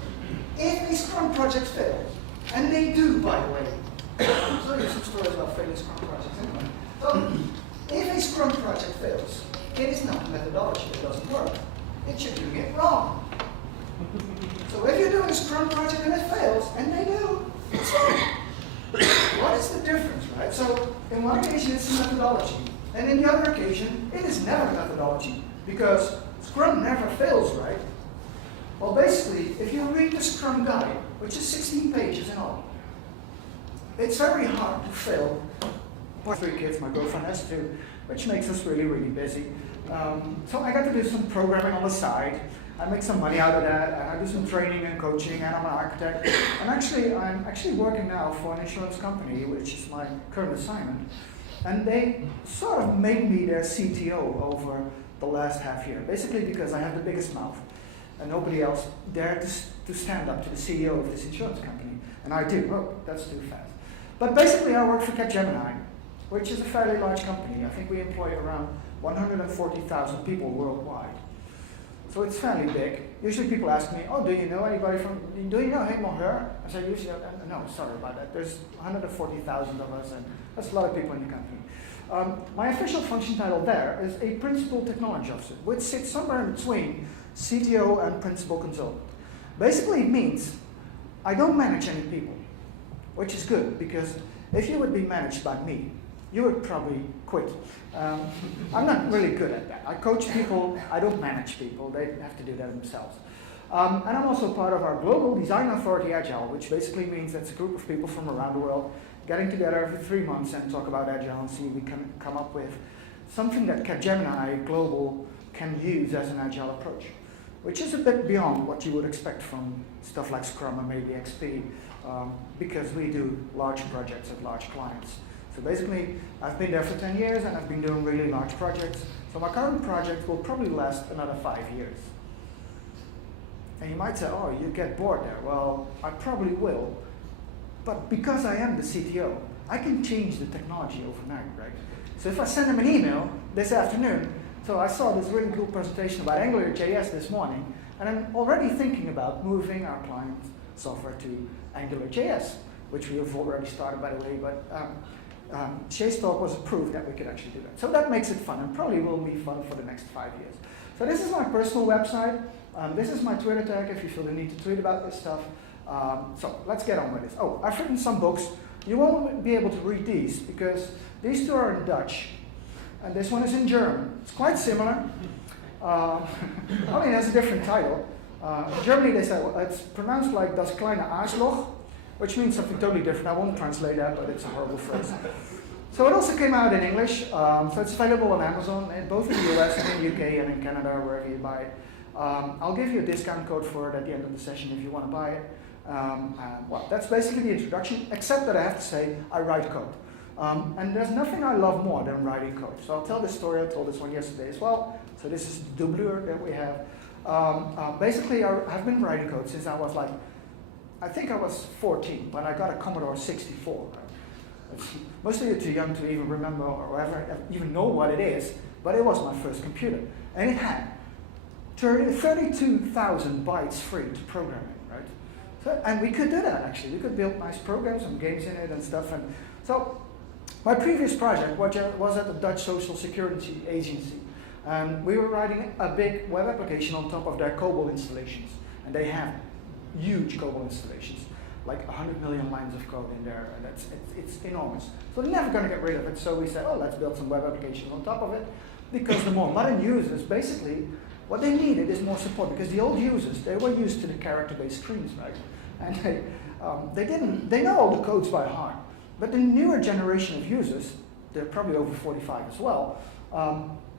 if a Scrum project fails, and they do, by the way, I'll tell you some stories about failing Scrum projects anyway. So if a Scrum project fails, it is not a methodology that doesn't work. It's you're doing it wrong. So if you're doing a Scrum project and it fails, and they do, it's wrong. What is the difference, right? So in one occasion it's a methodology, and in the other occasion it is never a methodology, because Scrum never fails, right? Well, basically, if you read the Scrum guide, which is 16 pages in all, it's very hard to fail. My 3 kids, my girlfriend has 2, which makes us really, really busy. So I got to do some programming on the side. I make some money out of that, and I do some training and coaching, and I'm an architect. And I'm actually working now for an insurance company, which is my current assignment. And they sort of made me their CTO over the last half year, basically because I have the biggest mouth, and nobody else dared to stand up to the CEO of this insurance company, and I do. Oh, that's too fast. But basically I work for Capgemini, which is a fairly large company. I think we employ around 140,000 people worldwide. So it's fairly big. Usually people ask me, oh, do you know anybody do you know him or her? I say, usually, no, sorry about that. There's 140,000 of us, and that's a lot of people in the company. My official function title there is a Principal Technology Officer, which sits somewhere in between CTO and Principal Consultant. Basically it means I don't manage any people, which is good, because if you would be managed by me, you would probably quit. I'm not really good at that. I coach people, I don't manage people, they have to do that themselves. And I'm also part of our Global Design Authority Agile, which basically means that's a group of people from around the world getting together every 3 months and talk about Agile and see if we can come up with something that Capgemini Global can use as an Agile approach, which is a bit beyond what you would expect from stuff like Scrum or maybe XP, because we do large projects at large clients. So basically, I've been there for 10 years and I've been doing really large projects. So my current project will probably last another 5 years. And you might say, oh, you get bored there. Well, I probably will. But because I am the CTO, I can change the technology overnight, right? So if I send them an email this afternoon, so I saw this really cool presentation about AngularJS this morning, and I'm already thinking about moving our client software to AngularJS, which we have already started, by the way, but Shay's talk was a proof that we could actually do that. So that makes it fun, and probably will be fun for the next 5 years. So this is my personal website. This is my Twitter tag if you feel the need to tweet about this stuff. So let's get on with this. Oh, I've written some books. You won't be able to read these because these two are in Dutch. And this one is in German. It's quite similar. I mean, it has a different title. In Germany, they say, well, it's pronounced like das kleine Arschloch, which means something totally different. I won't translate that, but it's a horrible phrase. So it also came out in English. So it's available on Amazon, both in the US and in the UK and in Canada, wherever you buy it. I'll give you a discount code for it at the end of the session if you want to buy it. Well, that's basically the introduction, except that I have to say I write code. And there's nothing I love more than writing code. So I'll tell this story. I told this one yesterday as well. So this is the doublure that we have. Basically, I've been writing code since I was like, I think I was 14 when I got a Commodore 64. Most of you are too young to even remember or ever even know what it is, but it was my first computer. And it had 32,000 bytes free to programming, right? So, and we could do that actually. We could build nice programs and games in it and stuff. And so my previous project was at the Dutch Social Security Agency. We were writing a big web application on top of their COBOL installations. And they have huge COBOL installations, like 100 million lines of code in there, and it's enormous. So they're never going to get rid of it, so we said, oh, let's build some web applications on top of it, because the more modern users, basically, what they needed is more support, because the old users, they were used to the character-based screens, right? And they know all the codes by heart, but the newer generation of users, they're probably over 45 as well,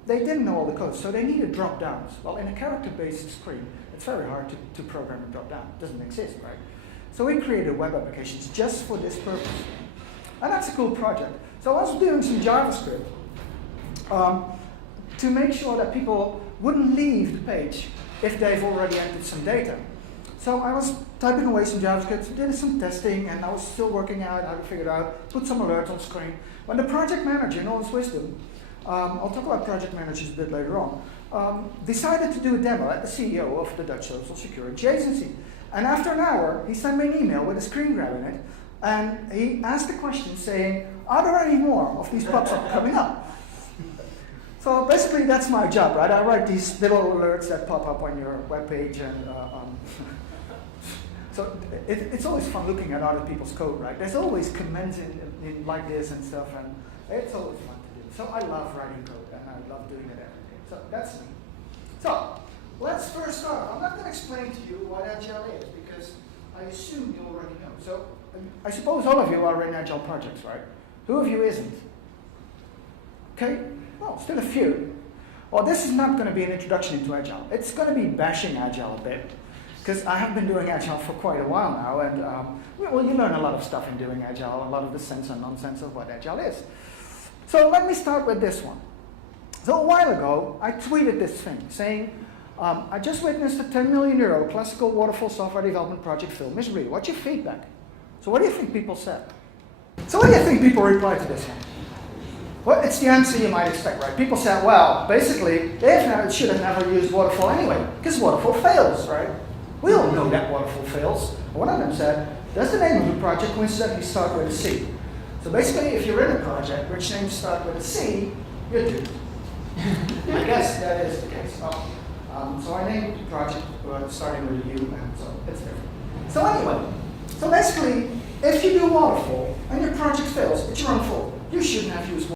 they didn't know all the codes, so they needed drop-downs. Well, in a character-based screen, it's very hard to program a drop-down. It doesn't exist, right? So we created web applications just for this purpose. And that's a cool project. So I was doing some JavaScript to make sure that people wouldn't leave the page if they've already entered some data. So I was typing away some JavaScript, did some testing, and I was still working out how to figure it out, put some alerts on screen. When the project manager, in all his wisdom, I'll talk about project managers a bit later on, decided to do a demo at the CEO of the Dutch Social Security Agency. And after an hour, he sent me an email with a screen grab in it, and he asked the question saying, are there any more of these pop-ups coming up? So basically, that's my job, right? I write these little alerts that pop up on your webpage, and so it's always fun looking at other people's code, right? There's always comments in like this and stuff, and it's always fun to do. So I love writing code, and I love doing it every day. So that's me. So let's first start. I'm not going to explain to you what Agile is, because I assume you already know. So I suppose all of you are in Agile projects, right? Who of you isn't? Okay, well, still a few. Well, this is not going to be an introduction into Agile. It's going to be bashing Agile a bit, because I have been doing Agile for quite a while now, and well, you learn a lot of stuff in doing Agile, a lot of the sense and nonsense of what Agile is. So let me start with this one. So a while ago, I tweeted this thing saying, I just witnessed a 10 million euro classical waterfall software development project fail miserably. What's your feedback? So what do you think people said? So what do you think people replied to this one? Well, it's the answer you might expect, right? People said, well, basically, they should have never used waterfall anyway, because waterfall fails, right? We all know that waterfall fails. One of them said, does the name of the project coincidentally start with a C? So basically, if you're in a project which names start with a C, you're doomed. I guess that is the case. So I named the project starting with a U, and so it's different. So anyway, so basically, if you do waterfall and your project fails, it's your own fault. You shouldn't have used waterfall.